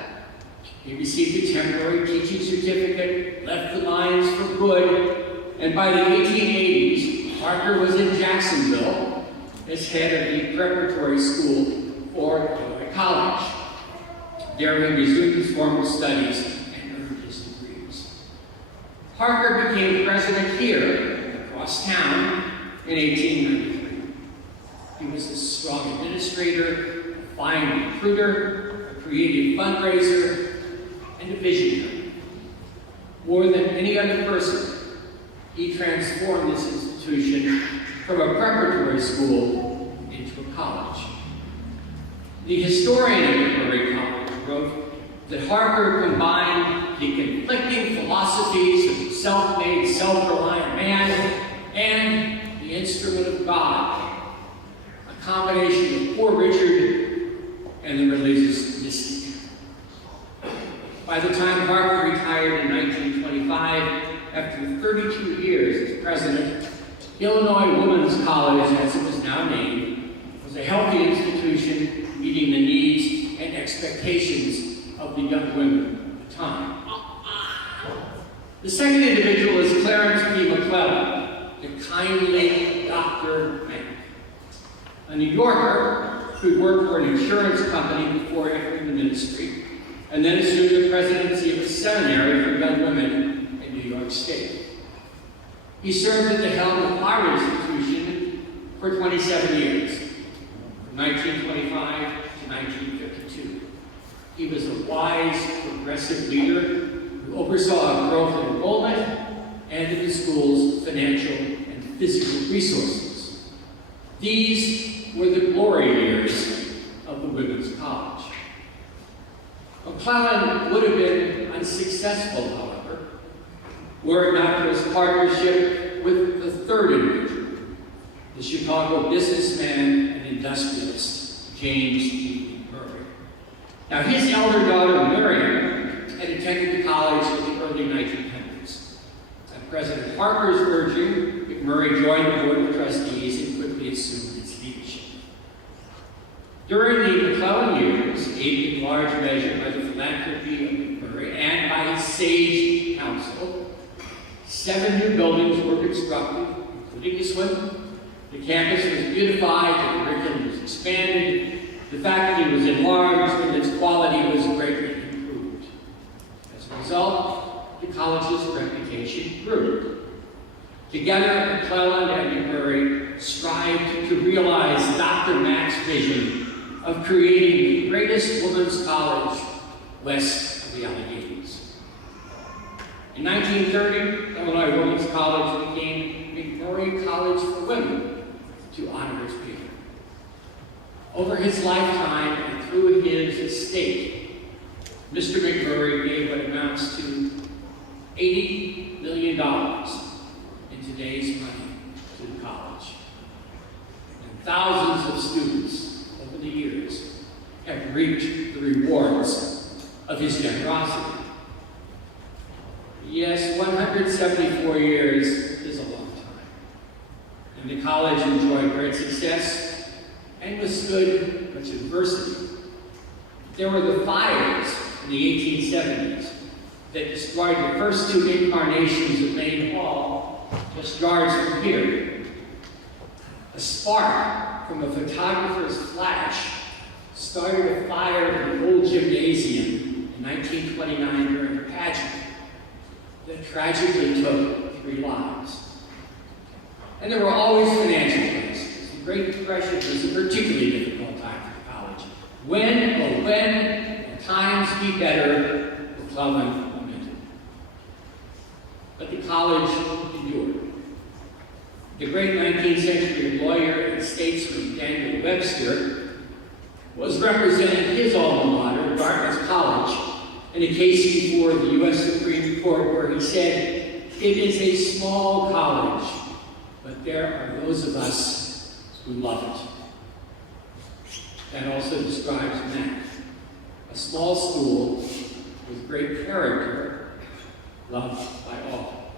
He received a temporary teaching certificate, left the mines for good, and by the 1880s, Harker was in Jacksonville as head of the preparatory school for Illinois College. There he resumed his formal studies and earned his degrees. Harker became president here, across town, in 1893. He was a strong administrator, a fine recruiter, a creative fundraiser, and a visionary. More than any other person, he transformed this institution from a preparatory school into a college. The historian of MacMurray College wrote that Harker combined the conflicting philosophies of self-made, self-reliant man and the instrument of God, a combination of Poor Richard and the religious mystic. By the time Harker retired 32 years as president, Illinois Women's College, as it was now named, was a healthy institution meeting the needs and expectations of the young women of the time. The second individual is Clarence P. McClellan, the kindly Dr. Mack, a New Yorker who worked for an insurance company before entering the ministry, and then assumed the presidency of a seminary for young women in New York State. He served at the helm of our institution for 27 years, from 1925 to 1952. He was a wise, progressive leader who oversaw growth in enrollment and in the school's financial and physical resources. These were the glory years of the Women's College. McClellan would have been unsuccessful, however, were it not for his partnership with the third individual, the Chicago businessman and industrialist, James E. MacMurray. Now, his elder daughter, Miriam, had attended the college in the early 1900s. At President Parker's urging, MacMurray joined the Board of Trustees and quickly assumed its leadership. During the McClellan years, aided in large measure by the philanthropy of MacMurray and by his sage counsel, 7 new buildings were constructed, including this one. The campus was beautified, the curriculum was expanded, the faculty was enlarged, and its quality was greatly improved. As a result, the college's reputation grew. Together, McClellan and MacMurray strived to realize Dr. Mack's vision of creating the greatest women's college west of the Alleghenies. In 1930, Illinois Women's College became MacMurray College for Women to honor its patron. Over his lifetime and through his estate, Mr. MacMurray gave what amounts to $80 million in today's money to the college. And thousands of students over the years have reaped the rewards of his generosity. Yes, 174 years is a long time. And the college enjoyed great success and withstood much adversity. There were the fires in the 1870s that destroyed the first 2 incarnations of Main Hall just yards from here. A spark from a photographer's flash started a fire in the old gymnasium in 1929 during a pageant that tragically took 3 lives. And there were always financial crises. The Great Depression was a particularly difficult time for the college. When will times be better, McClellan lamented. But the college endured. The great 19th century lawyer and statesman Daniel Webster was representing his alma mater, Dartmouth College, in a case before the U.S. Supreme Court where he said, "It is a small college, but there are those of us who love it." That also describes Mac, a small school with great character, loved by all.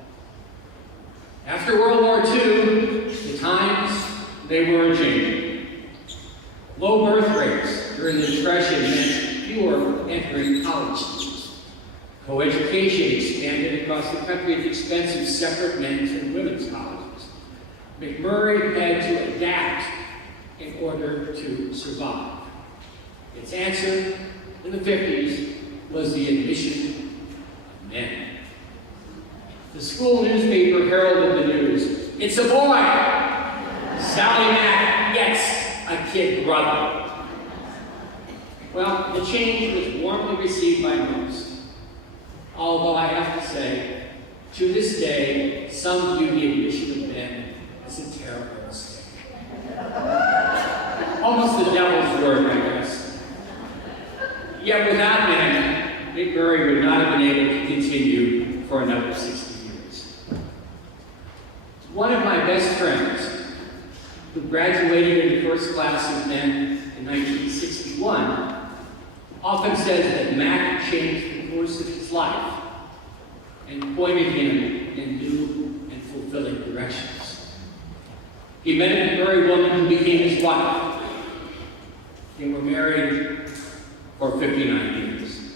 After World War II, the times, they were changing. Low birth rates during the Depression meant fewer entering college students. Coeducation expanded across the country at the expense of separate men's and women's colleges. MacMurray had to adapt in order to survive. Its answer in the 50s was the admission of men. The school newspaper heralded the news. "It's a boy! Sally Mack gets a kid brother." Well, the change was warmly received by most. Although I have to say, to this day, some view the admission of men as a terrible mistake. Almost the devil's work, I guess. Yet without men, MacMurray would not have been able to continue for another 60 years. One of my best friends, who graduated in the first class of men in 1961, often says that Mac changed the course of his life. and pointed him in new and fulfilling directions. He met a MacMurray woman who became his wife. They were married for 59 years.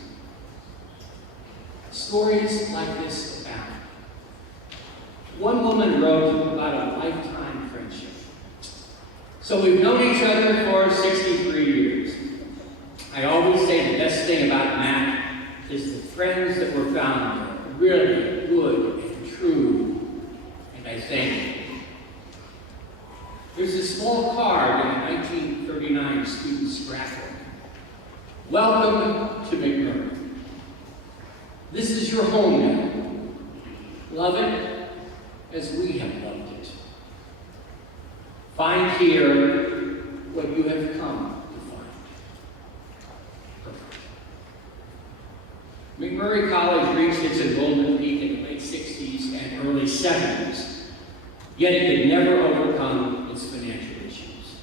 Stories like this abound. One woman wrote about a lifetime friendship. So we've known each other for 63 years. I always say the best thing about Mac is the friends that were found there, really good and true, and I thank you. There's a small card in a 1939 student scrapbook. Welcome to MacMurray. This is your home now. Love it as we have loved it. Find here what you have come to find. MacMurray College reached its enrollment peak in the late 60s and early 70s, yet it could never overcome its financial issues.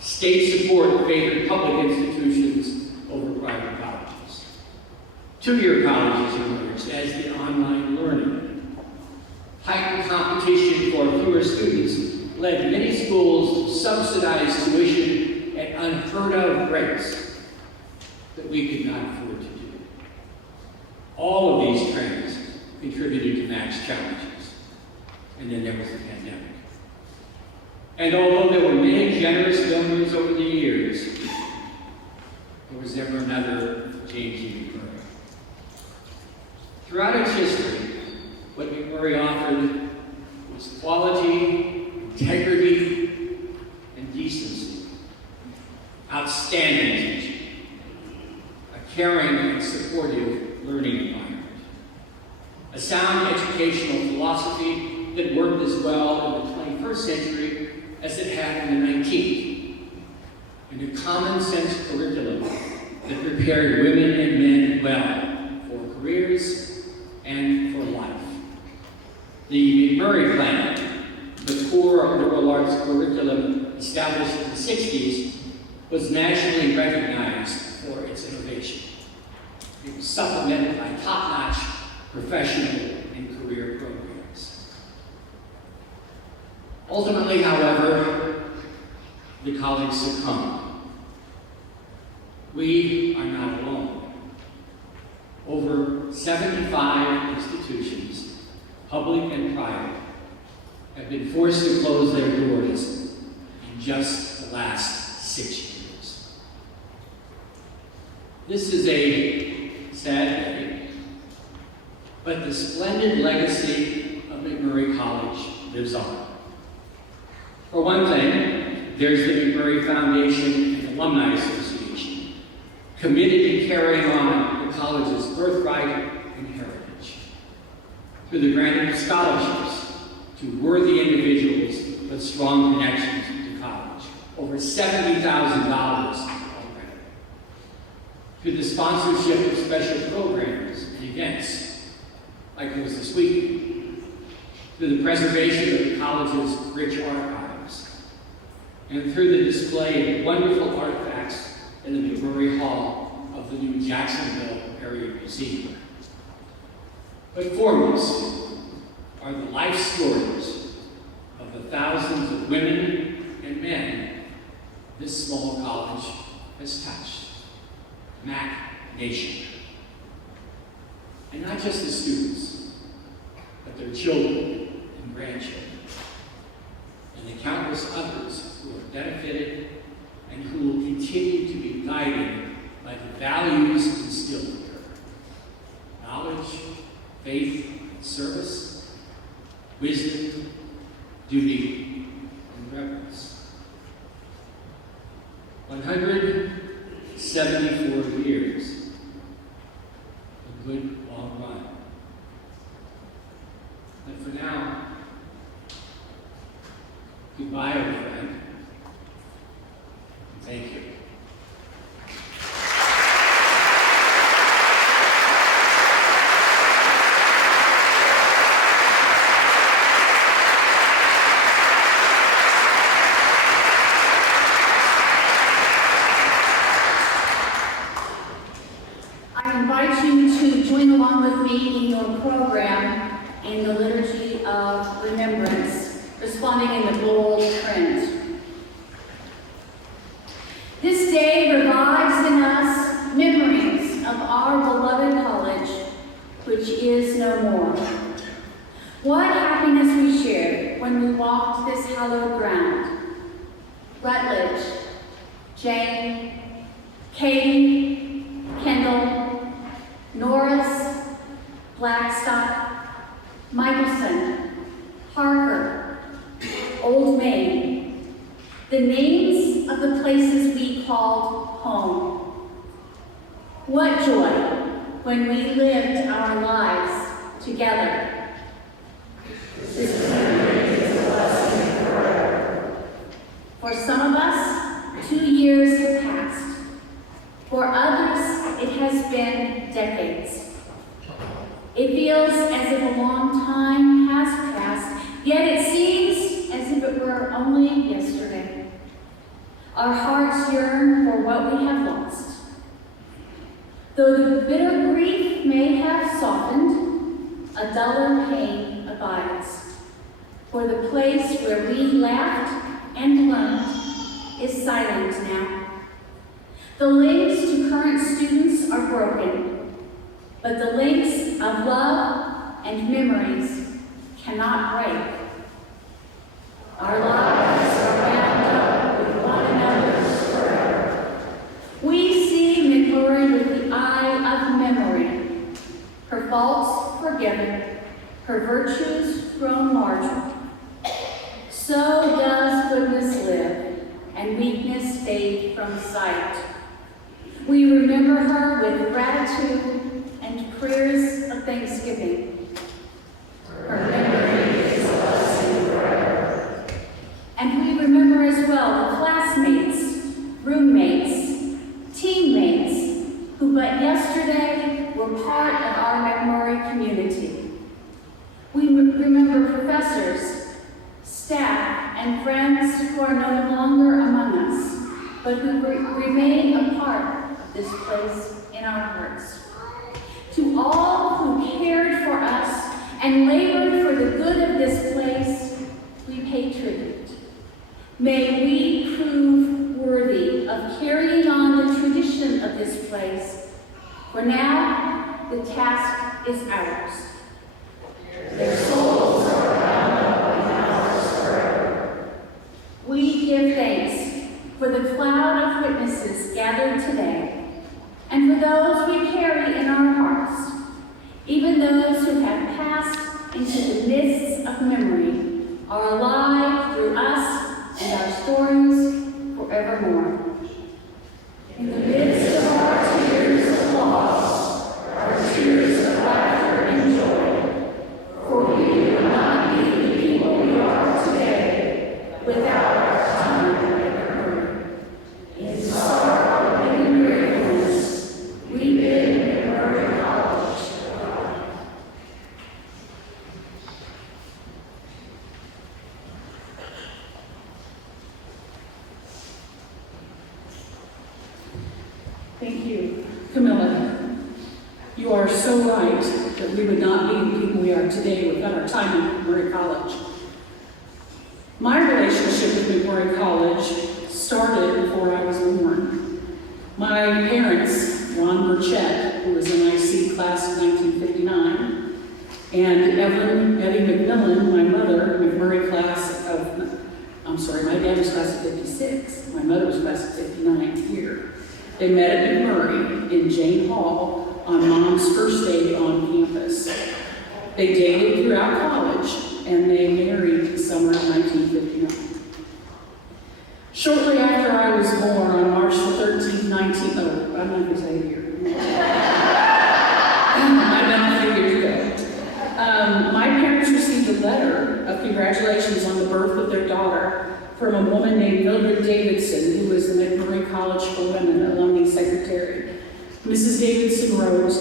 State support favored public institutions over private colleges. Two-year colleges emerged as did online learning. Heightened competition for fewer students led many schools to subsidize tuition at unheard-of rates that we could not afford to do. All of these trends contributed to Mac's challenges. And then there was the pandemic. And although there were many generous donors over the years, there was never another James E. MacMurray. Throughout its history, what MacMurray offered was quality, integrity, and decency. Outstanding teaching. A caring and supportive learning environment. A sound educational philosophy that worked as well in the 21st century as it had in the 19th. And a common sense curriculum that prepared women and men well for careers and for life. The MacMurray Plan, the core of liberal arts curriculum established in the 60s, was nationally recognized for its innovation. It was supplemented by top-notch professional and career programs. Ultimately, however, the college succumbed. We are not alone. Over 75 institutions, public and private, have been forced to close their doors in just the last 6 years. This is a sad day, but the splendid legacy of MacMurray College lives on. For one thing, there's the MacMurray Foundation and Alumni Association, committed to carrying on the college's birthright and heritage. Through the granting of scholarships to worthy individuals with strong connections to college, over $70,000 already. Through the sponsorship of special programs and events, like there was this weekend. Through the preservation of the college's rich archives. And through the display of wonderful artifacts in the MacMurray Hall of the new Jacksonville Area Museum. But foremost are the life stories of the thousands of women and men this small college has touched. Mac Nation. And not just the students, but their children and grandchildren. And the countless others who have benefited and who will continue to be guided by the values instilled here. Knowledge, faith, service, wisdom, duty, and reverence. 174 years. A good long run. But for now, goodbye, old friend. Thank you. me in your program in the Liturgy of Remembrance, responding in the bold print. This day revives in us memories of our beloved college, which is no more. What happiness we shared when we walked this hallowed ground. Rutledge, Jane, Katie, Kendall, Norris, Blackstock, Michelson, Parker, Old Maid, the names of the places we called home. What joy when we lived our lives together. This memory is a blessing forever. For some of us, 2 years have passed. For others, it has been decades. It feels as if a long time has passed, yet it seems as if it were only yesterday. Our hearts yearn for what we have lost. Though the bitter grief may have softened, a duller pain abides. For the place where we laughed and learned is silent now. The links to current students are broken, but the links of love and memories cannot break. Our lives are bound up with one another's forever. We see MacMurray with the eye of memory, her faults forgiven, her virtues grown larger. So does goodness live, and weakness fade from sight. We remember her with gratitude and prayers of thanksgiving. Her memory is a blessing forever. And we remember as well the classmates, roommates, teammates who but yesterday were part of our MacMurray community. We remember professors, staff, and friends who are no longer among us, but who remain a part of this place in our hearts. To all who cared for us and labored for the good of this place, we pay tribute. May we prove worthy of carrying on the tradition of this place, for now the task is ours. Their souls are bound up in ours forever. We give thanks for the cloud of witnesses gathered today, and for those we carry in our hearts, even those who have passed into the mists of memory, are alive through us and our stories forevermore. In the midst of our tears of loss, our tears of laughter and joy, for we would not be the people we are today without our time at MacMurray. In sorrow and in gratefulness, we bid MacMurray College goodbye. Thank you, Camilla. You are so right that we would not be the people we are today without our time at MacMurray College. My relationship with MacMurray College started before I was born. My parents, Ron Burchett, who was an IC class of 1959, and Eddie McMillan, my mother, MacMurray class of, my dad was class of 56, my mother was class of 59 here. They met at MacMurray in Jane Hall on Mom's first day on campus. They dated throughout college, and they married the summer of 1959. Shortly after I was born, on March the 13th, I'm not going to say it here. I've been a few years ago. My parents received a letter of congratulations on the birth of their daughter from a woman named Mildred Davidson, who was the MacMurray College for Women alumni secretary. Mrs. Davidson wrote,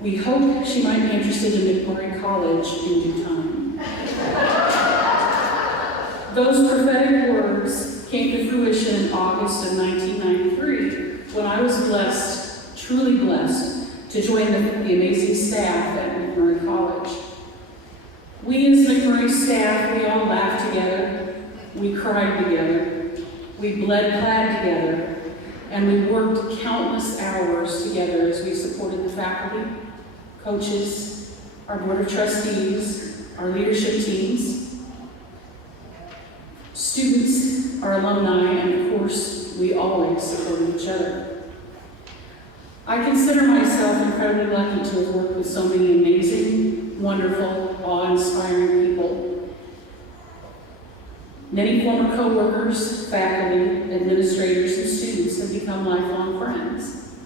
"We hope she might be interested in MacMurray College in due time." Those prophetic words came to fruition in August of 1993, when I was blessed, truly blessed, to join the amazing staff at MacMurray College. We as MacMurray staff, we all laughed together, we cried together, we bled clad together, and we worked countless hours together as we supported the faculty, coaches, our board of trustees, our leadership teams, students, our alumni, and of course, we always supported each other. I consider myself incredibly lucky to have worked with so many amazing, wonderful, awe-inspiring people. Many former co-workers, faculty, administrators, and students have become lifelong friends.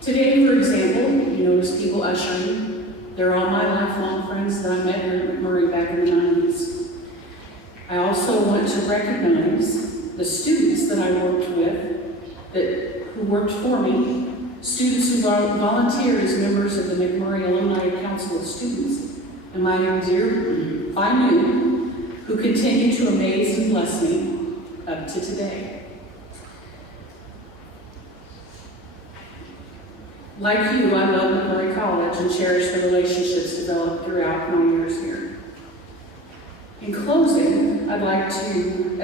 Today, for example, you notice people ushering. They're all my lifelong friends that I met here at MacMurray back in the 90s. I also want to recognize the students that I worked with, who worked for me, students who volunteered as members of the MacMurray Alumni Council of Students, and my dear Phi-Nu, who continue to amaze and bless me up to today. Like you, I love MacMurray College and cherish the relationships developed throughout my years here. In closing, I'd like to,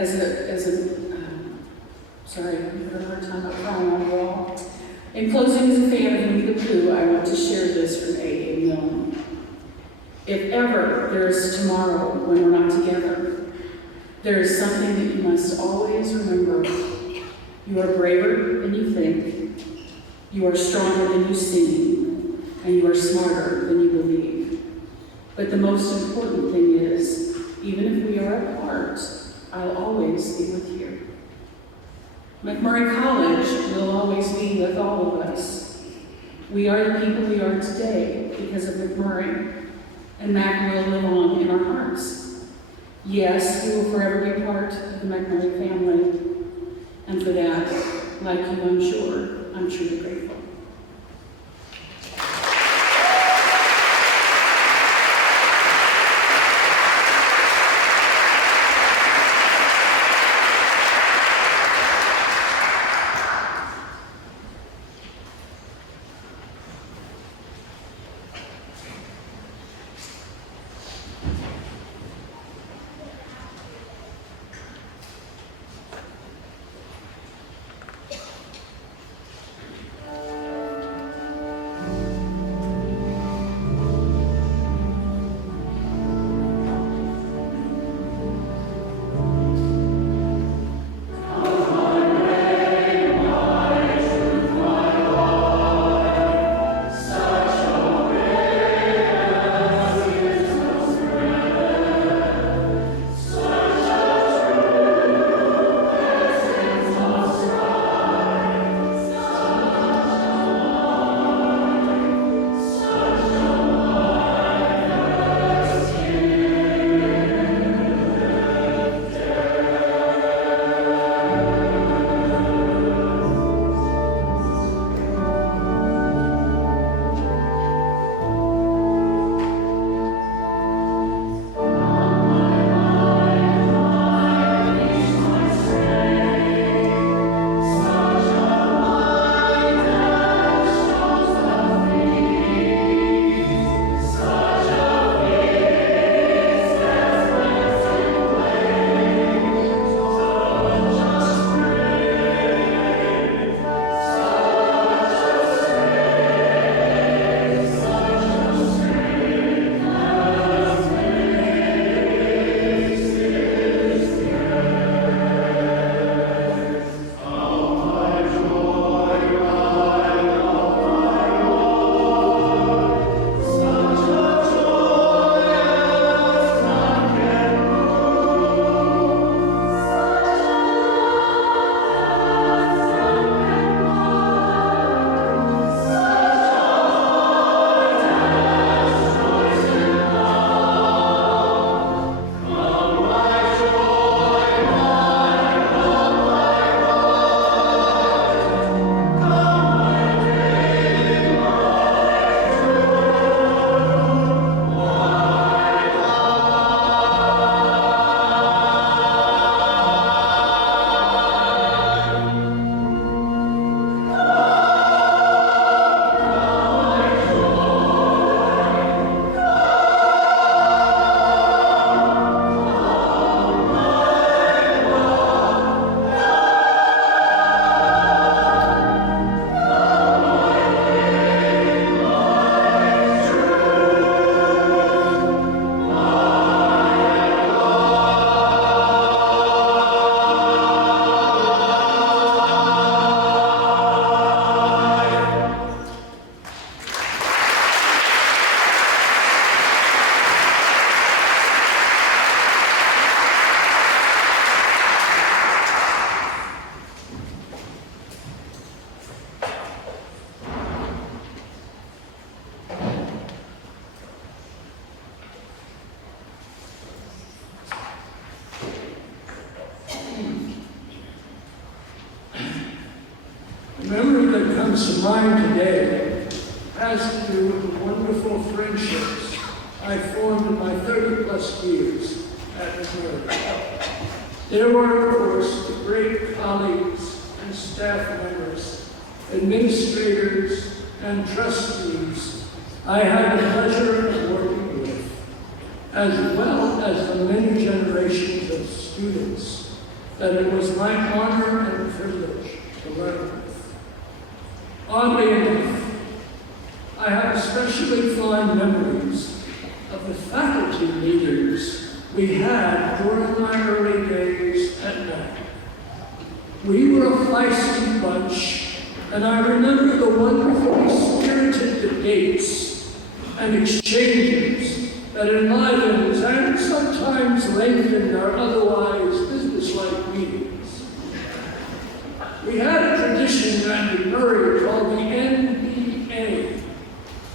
sorry, I'm having a hard time up crying on the wall. In closing, as a fan of Winnie the Pooh, I want to share this from A.A. Milne. If ever there is tomorrow when we're not together, there is something that you must always remember. You are braver than you think, you are stronger than you seem, and you are smarter than you believe. But the most important thing is, even if we are apart, I'll always be with you. MacMurray College will always be with all of us. We are the people we are today because of MacMurray, and Mac will live on in our hearts. Yes, we will forever be part of the MacMurray family, and for that, like you, I'm sure, I'm truly grateful. comes to mind today has to do with the wonderful friendships I formed in my 30-plus years at MacMurray. There were, of course, the great colleagues and staff members, administrators, and trustees I had the pleasure of working with, as well as the many generations of students that it was my honor and privilege to learn with. Oddly enough, I have especially fond memories of the faculty meetings we had during my early days at Mac. We were a feisty bunch, and I remember the wonderfully spirited debates and exchanges that enlivened and sometimes lengthened our otherwise businesslike meetings. We had a tradition at MacMurray called the NBA,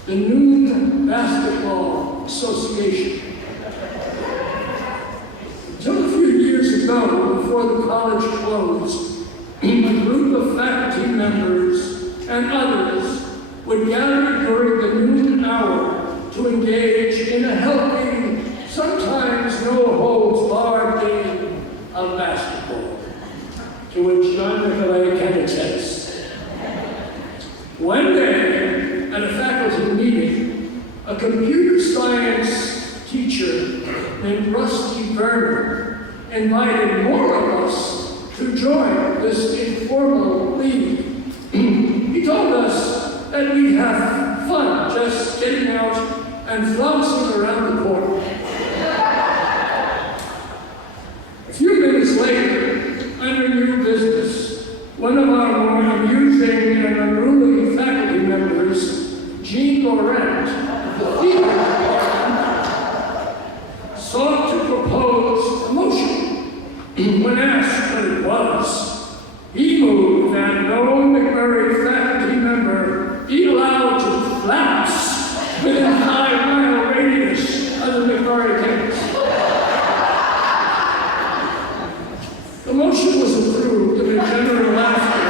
the Noon Basketball Association. Until a few years ago, before the college closed, a group of faculty members and others would gather during the noon hour to engage in a healthy, sometimes no-holds-barred game of basketball, to which John MacMurray can attest. One day, at a faculty meeting, a computer science teacher named Rusty Berner invited more of us to join this informal league. He told us that we'd have fun just getting out and flouncing around the court. A few minutes later, under new business, one of our more amusing and unruly faculty members, Jean Laurent, of the theater department, sought to propose a motion. When asked what it was, he moved that no MacMurray faculty member be allowed to flounce within a 5-mile radius of the MacMurray campus. The motion was approved amid general laughter,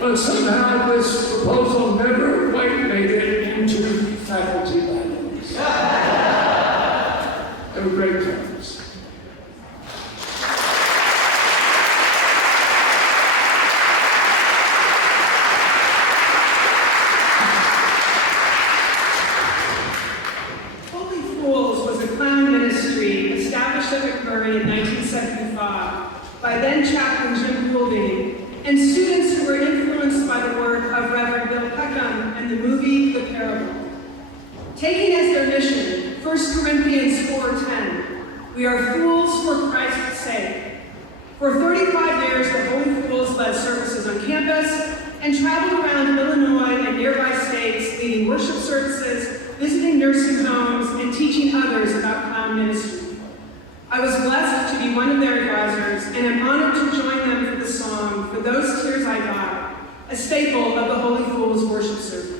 but somehow this proposal never quite made it into faculty bylaws. They were great times. Holy Fools was a clown ministry established at MacMurray in 1975 by then chaplain Jim Goulding and students who were influenced by the work of Reverend Bill Peckham and the movie The Parable. Taking as their mission 1 Corinthians 4:10, we are fools for Christ's sake. For 35 years, the Holy Fools led services on campus and traveled around Illinois and nearby states, leading worship services, visiting nursing homes, and teaching others about clown ministry. I was blessed to be one of their advisors, and am honored to join them for the song, For Those Tears I Got, a staple of the Holy Fools worship service.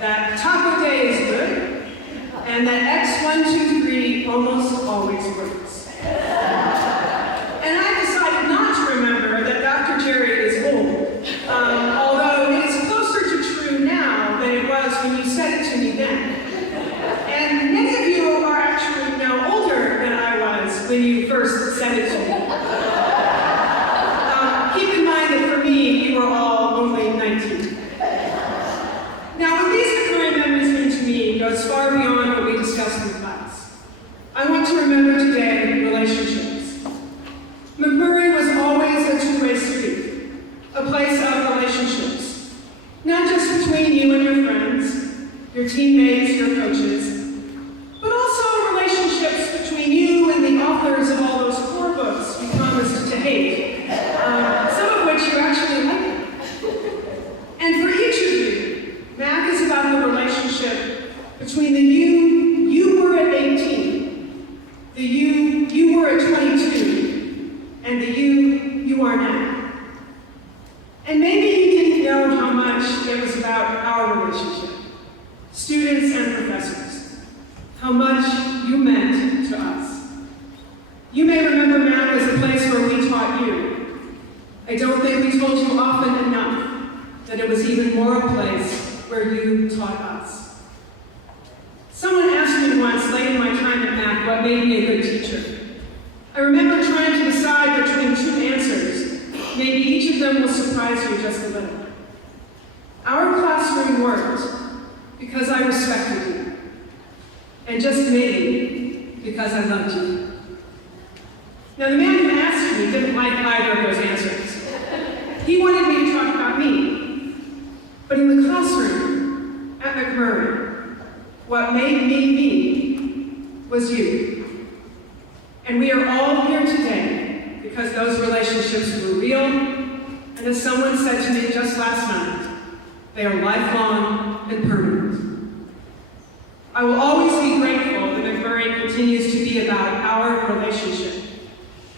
that taco day is good, and that X123 almost always works. And I decided not to remember that Dr. Jerry is old, although it is closer to true now than it was when you said it to me then. And many of you are actually now older than I was when you first said it to me. Keep in mind that for me, you were all only 19. Now, what these MacMurray memories mean to me goes far beyond what we discussed in class. I want to remember today relationships. MacMurray was always a two-way street, a place of relationships. Not just between you and your friends, your teammates, your coaches, but also relationships between you and the authors of all those core books you promised to hate, some of which you actually like. And for each of you, Mac is about the relationship between the you were at 18, the you were at 22, and the you are now. And maybe you didn't know how much it was about our relationship, students and professors, how much you meant to us. You may remember Mac as a place where we taught you. I don't think we told you often enough that it was even more a place where you taught us. Someone asked me once, late in my time at Mac, what made me a good teacher. I remember trying to decide between two answers. Maybe each of them will surprise you just a little. Our classroom worked because I respected you, and just maybe because I loved you. Now, the man who asked me didn't like either of those answers. He wanted me to talk about me. But in the classroom at MacMurray, what made me me was you. And we are all here today because those relationships were real, and as someone said to me just last night, they are lifelong and permanent. I will always be grateful that MacMurray continues to be about our relationship.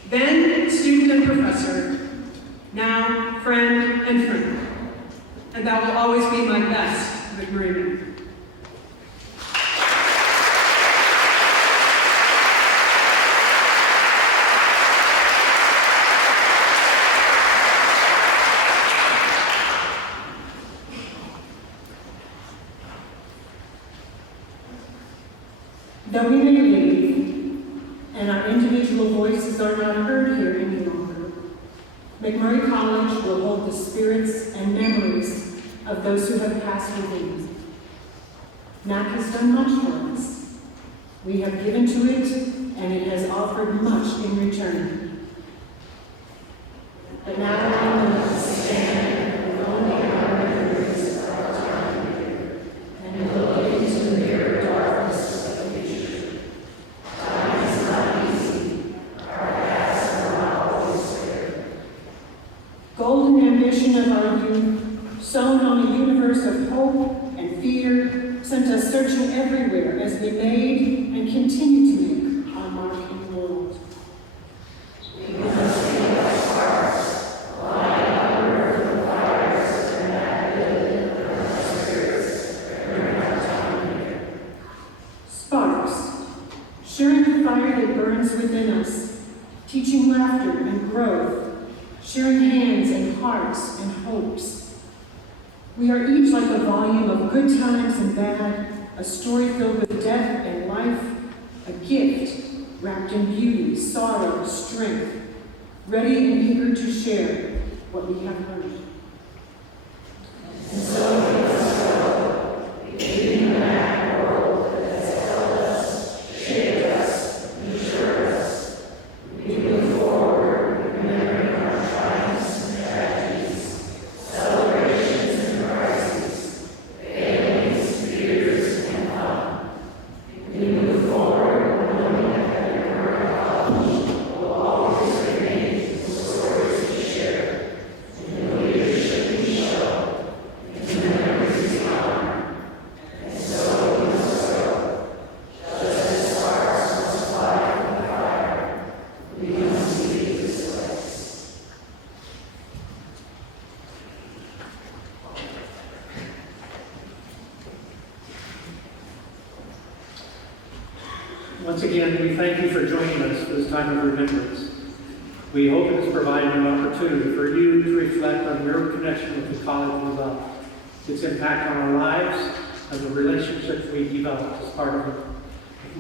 Then student and professor, now friend and friend. And that will always be my best MacMurray memory. Though we may leave, and our individual voices are not heard here any longer, MacMurray College will hold the spirits and memories of those who have passed within. Mac has done much for us. We have given to it, and it has offered much in return. But now we must stand with only our memories of our time here, and look into the mirror darkness of the future. Time is not easy. Our paths are not always clear. Golden ambition of our youth, sown on a universe of hope and fear, sent us searching everywhere as we made and continue to make our mark in the world. We must be like sparks, flying upward from fires, and that building of our spirits during our time here. Sparks, sharing the fire that burns within us, teaching laughter and growth, sharing hands and hearts and hopes. We are each like a volume of good times and bad, a story filled with death and life, a gift wrapped in beauty, sorrow, strength, ready and eager to share what we have heard. And so we must go, leaving that world that has held us, shaped us, matured us. We move forward, remembering our triumphs and tragedies, celebrations and crises, failings, fears, and fun. We move forward, knowing that MacMurray College will always remain the stories to share, and we Once again, we thank you for joining us for this time of remembrance. We hope it has provided an opportunity for you to reflect on your connection with the college we love, its impact on our lives, and the relationships we developed as part of the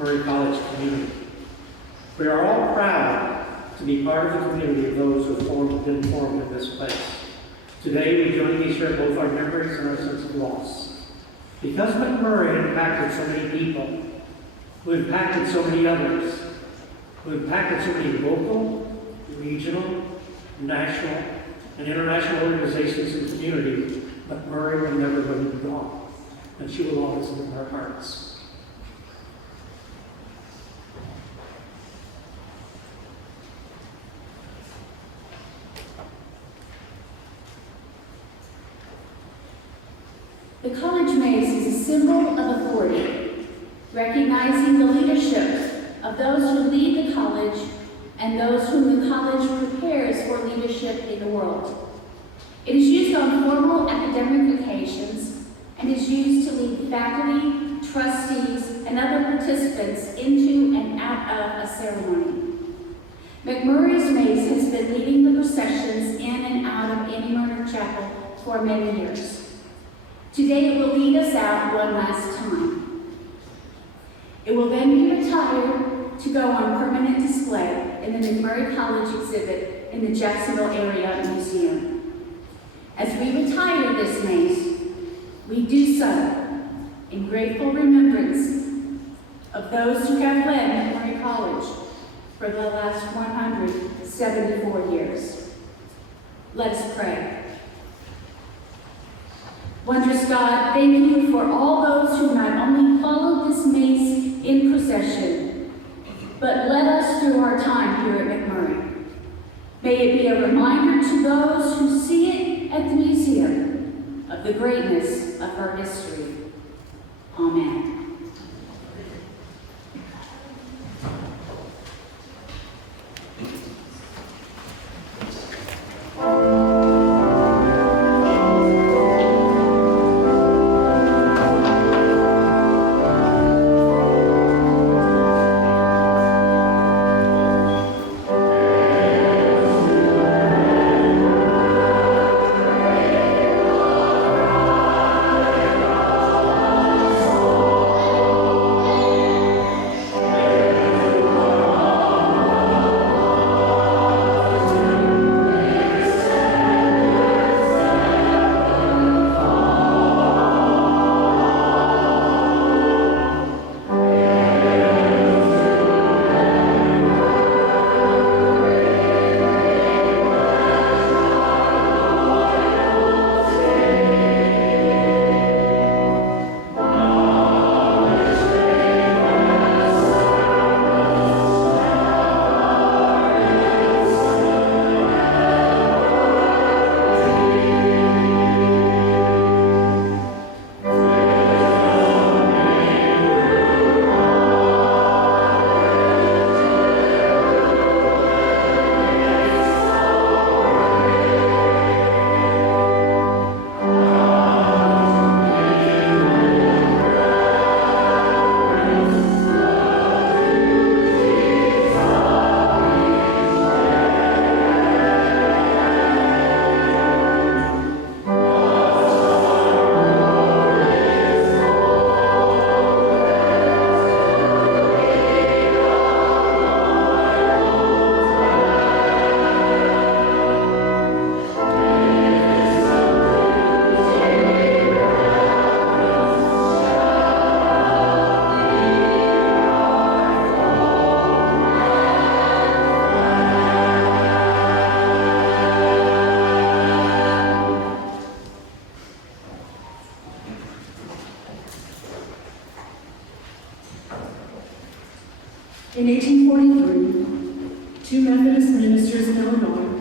MacMurray College community. We are all proud to be part of the community of those who have been formed in this place. Today, we jointly share both our memories and our sense of loss. Because MacMurray impacted so many people, who impacted so many others, who impacted so many local, regional, national, and international organizations and communities, MacMurray will never be gone, and she will always live in our hearts. The college mace is a symbol of authority, recognizing the leadership of those who lead the college and those whom the college prepares for leadership in the world. It is used on formal academic occasions and is used to lead faculty, trustees, and other participants into and out of a ceremony. MacMurray's mace has been leading the processions in and out of Annie Murner Chapel for many years. Today it will lead us out one last time. It will then be retired to go on permanent display in the MacMurray College exhibit in the Jacksonville Area Museum. As we retire this mace, we do so in grateful remembrance of those who have led MacMurray College for the last 174 years. Let us pray. Wondrous God, thank you for all those who not only followed this mace in procession, but led us through our time here at MacMurray. May it be a reminder to those who see it at the museum of the greatness of our history. Amen. In 1843, two Methodist ministers in Illinois,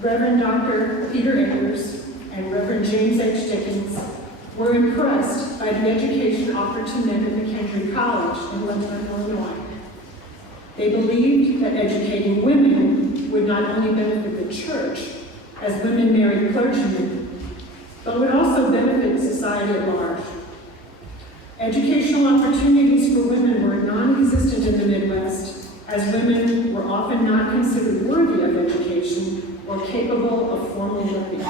Reverend Dr. Peter Akers and Reverend James H. Dickens, were impressed by the education offered to men at McHenry College in Lynchburg, Illinois. They believed that educating women would not only benefit the church, as women married clergymen, but would also benefit society at large. Educational opportunities for women were non-existent in the Midwest, as women were often not considered worthy of education or capable of formal learning.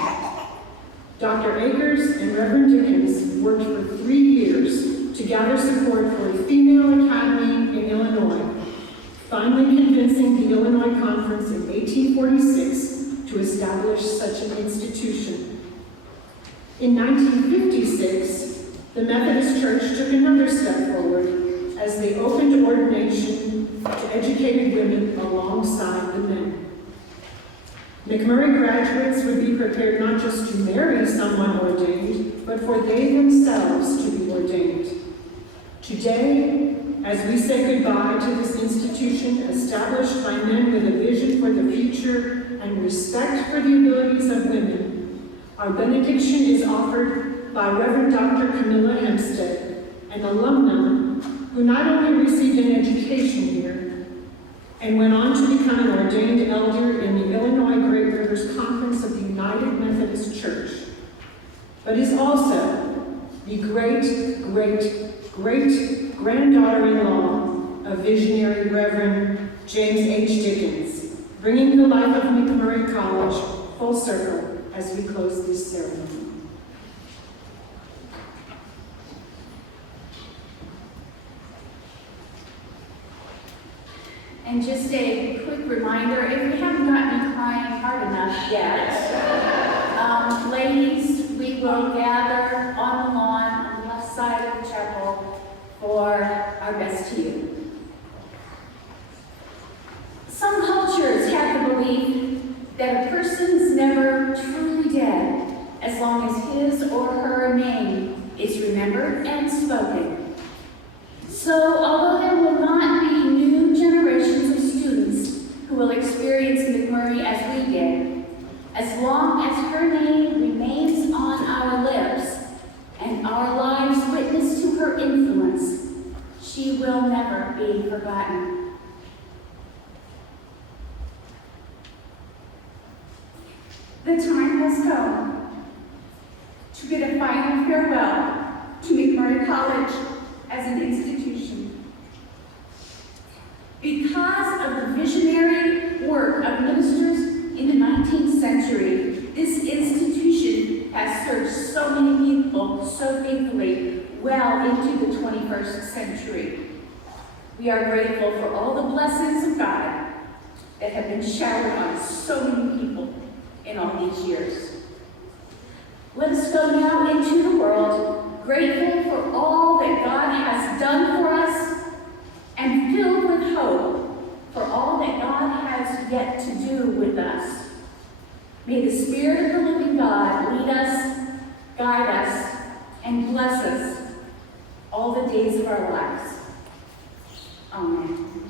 Dr. Akers and Reverend Dickens worked for 3 years to gather support for a female academy in Illinois, finally convincing the Illinois Conference in 1846 to establish such an institution. In 1956, the Methodist Church took another step forward as they opened ordination to educated women alongside the men. MacMurray graduates would be prepared not just to marry someone ordained, but for they themselves to be ordained. Today, as we say goodbye to this institution established by men with a vision for the future and respect for the abilities of women, our benediction is offered by Reverend Dr. Camilla Hempstead, an alumna who not only received an education here, and went on to become an ordained elder in the Illinois Great Rivers Conference of the United Methodist Church, but is also the great-great-great-granddaughter-in-law of visionary Reverend James H. Dickens, bringing the life of MacMurray College full circle as we close this ceremony. And just a quick reminder, if we haven't gotten you crying hard enough yet, ladies, we will gather on the lawn on the left side of the chapel for our best to you. Some cultures have the belief that a person is never truly dead as long as his or her name is remembered and spoken. So, although there will not be new generations of students who will experience MacMurray as we did, as long as her name remains on our lips and our lives witness to her influence, she will never be forgotten. The time has come to bid a final farewell to MacMurray College as an institution. Because of the visionary work of ministers in the 19th century, this institution has served so many people so faithfully well into the 21st century. We are grateful for all the blessings of God that have been showered on so many people in all these years. Let us go now into the world, grateful for all that God has done for us and filled with hope for all that God has yet to do with us. May the Spirit of the living God lead us, guide us, and bless us all the days of our lives. Amen.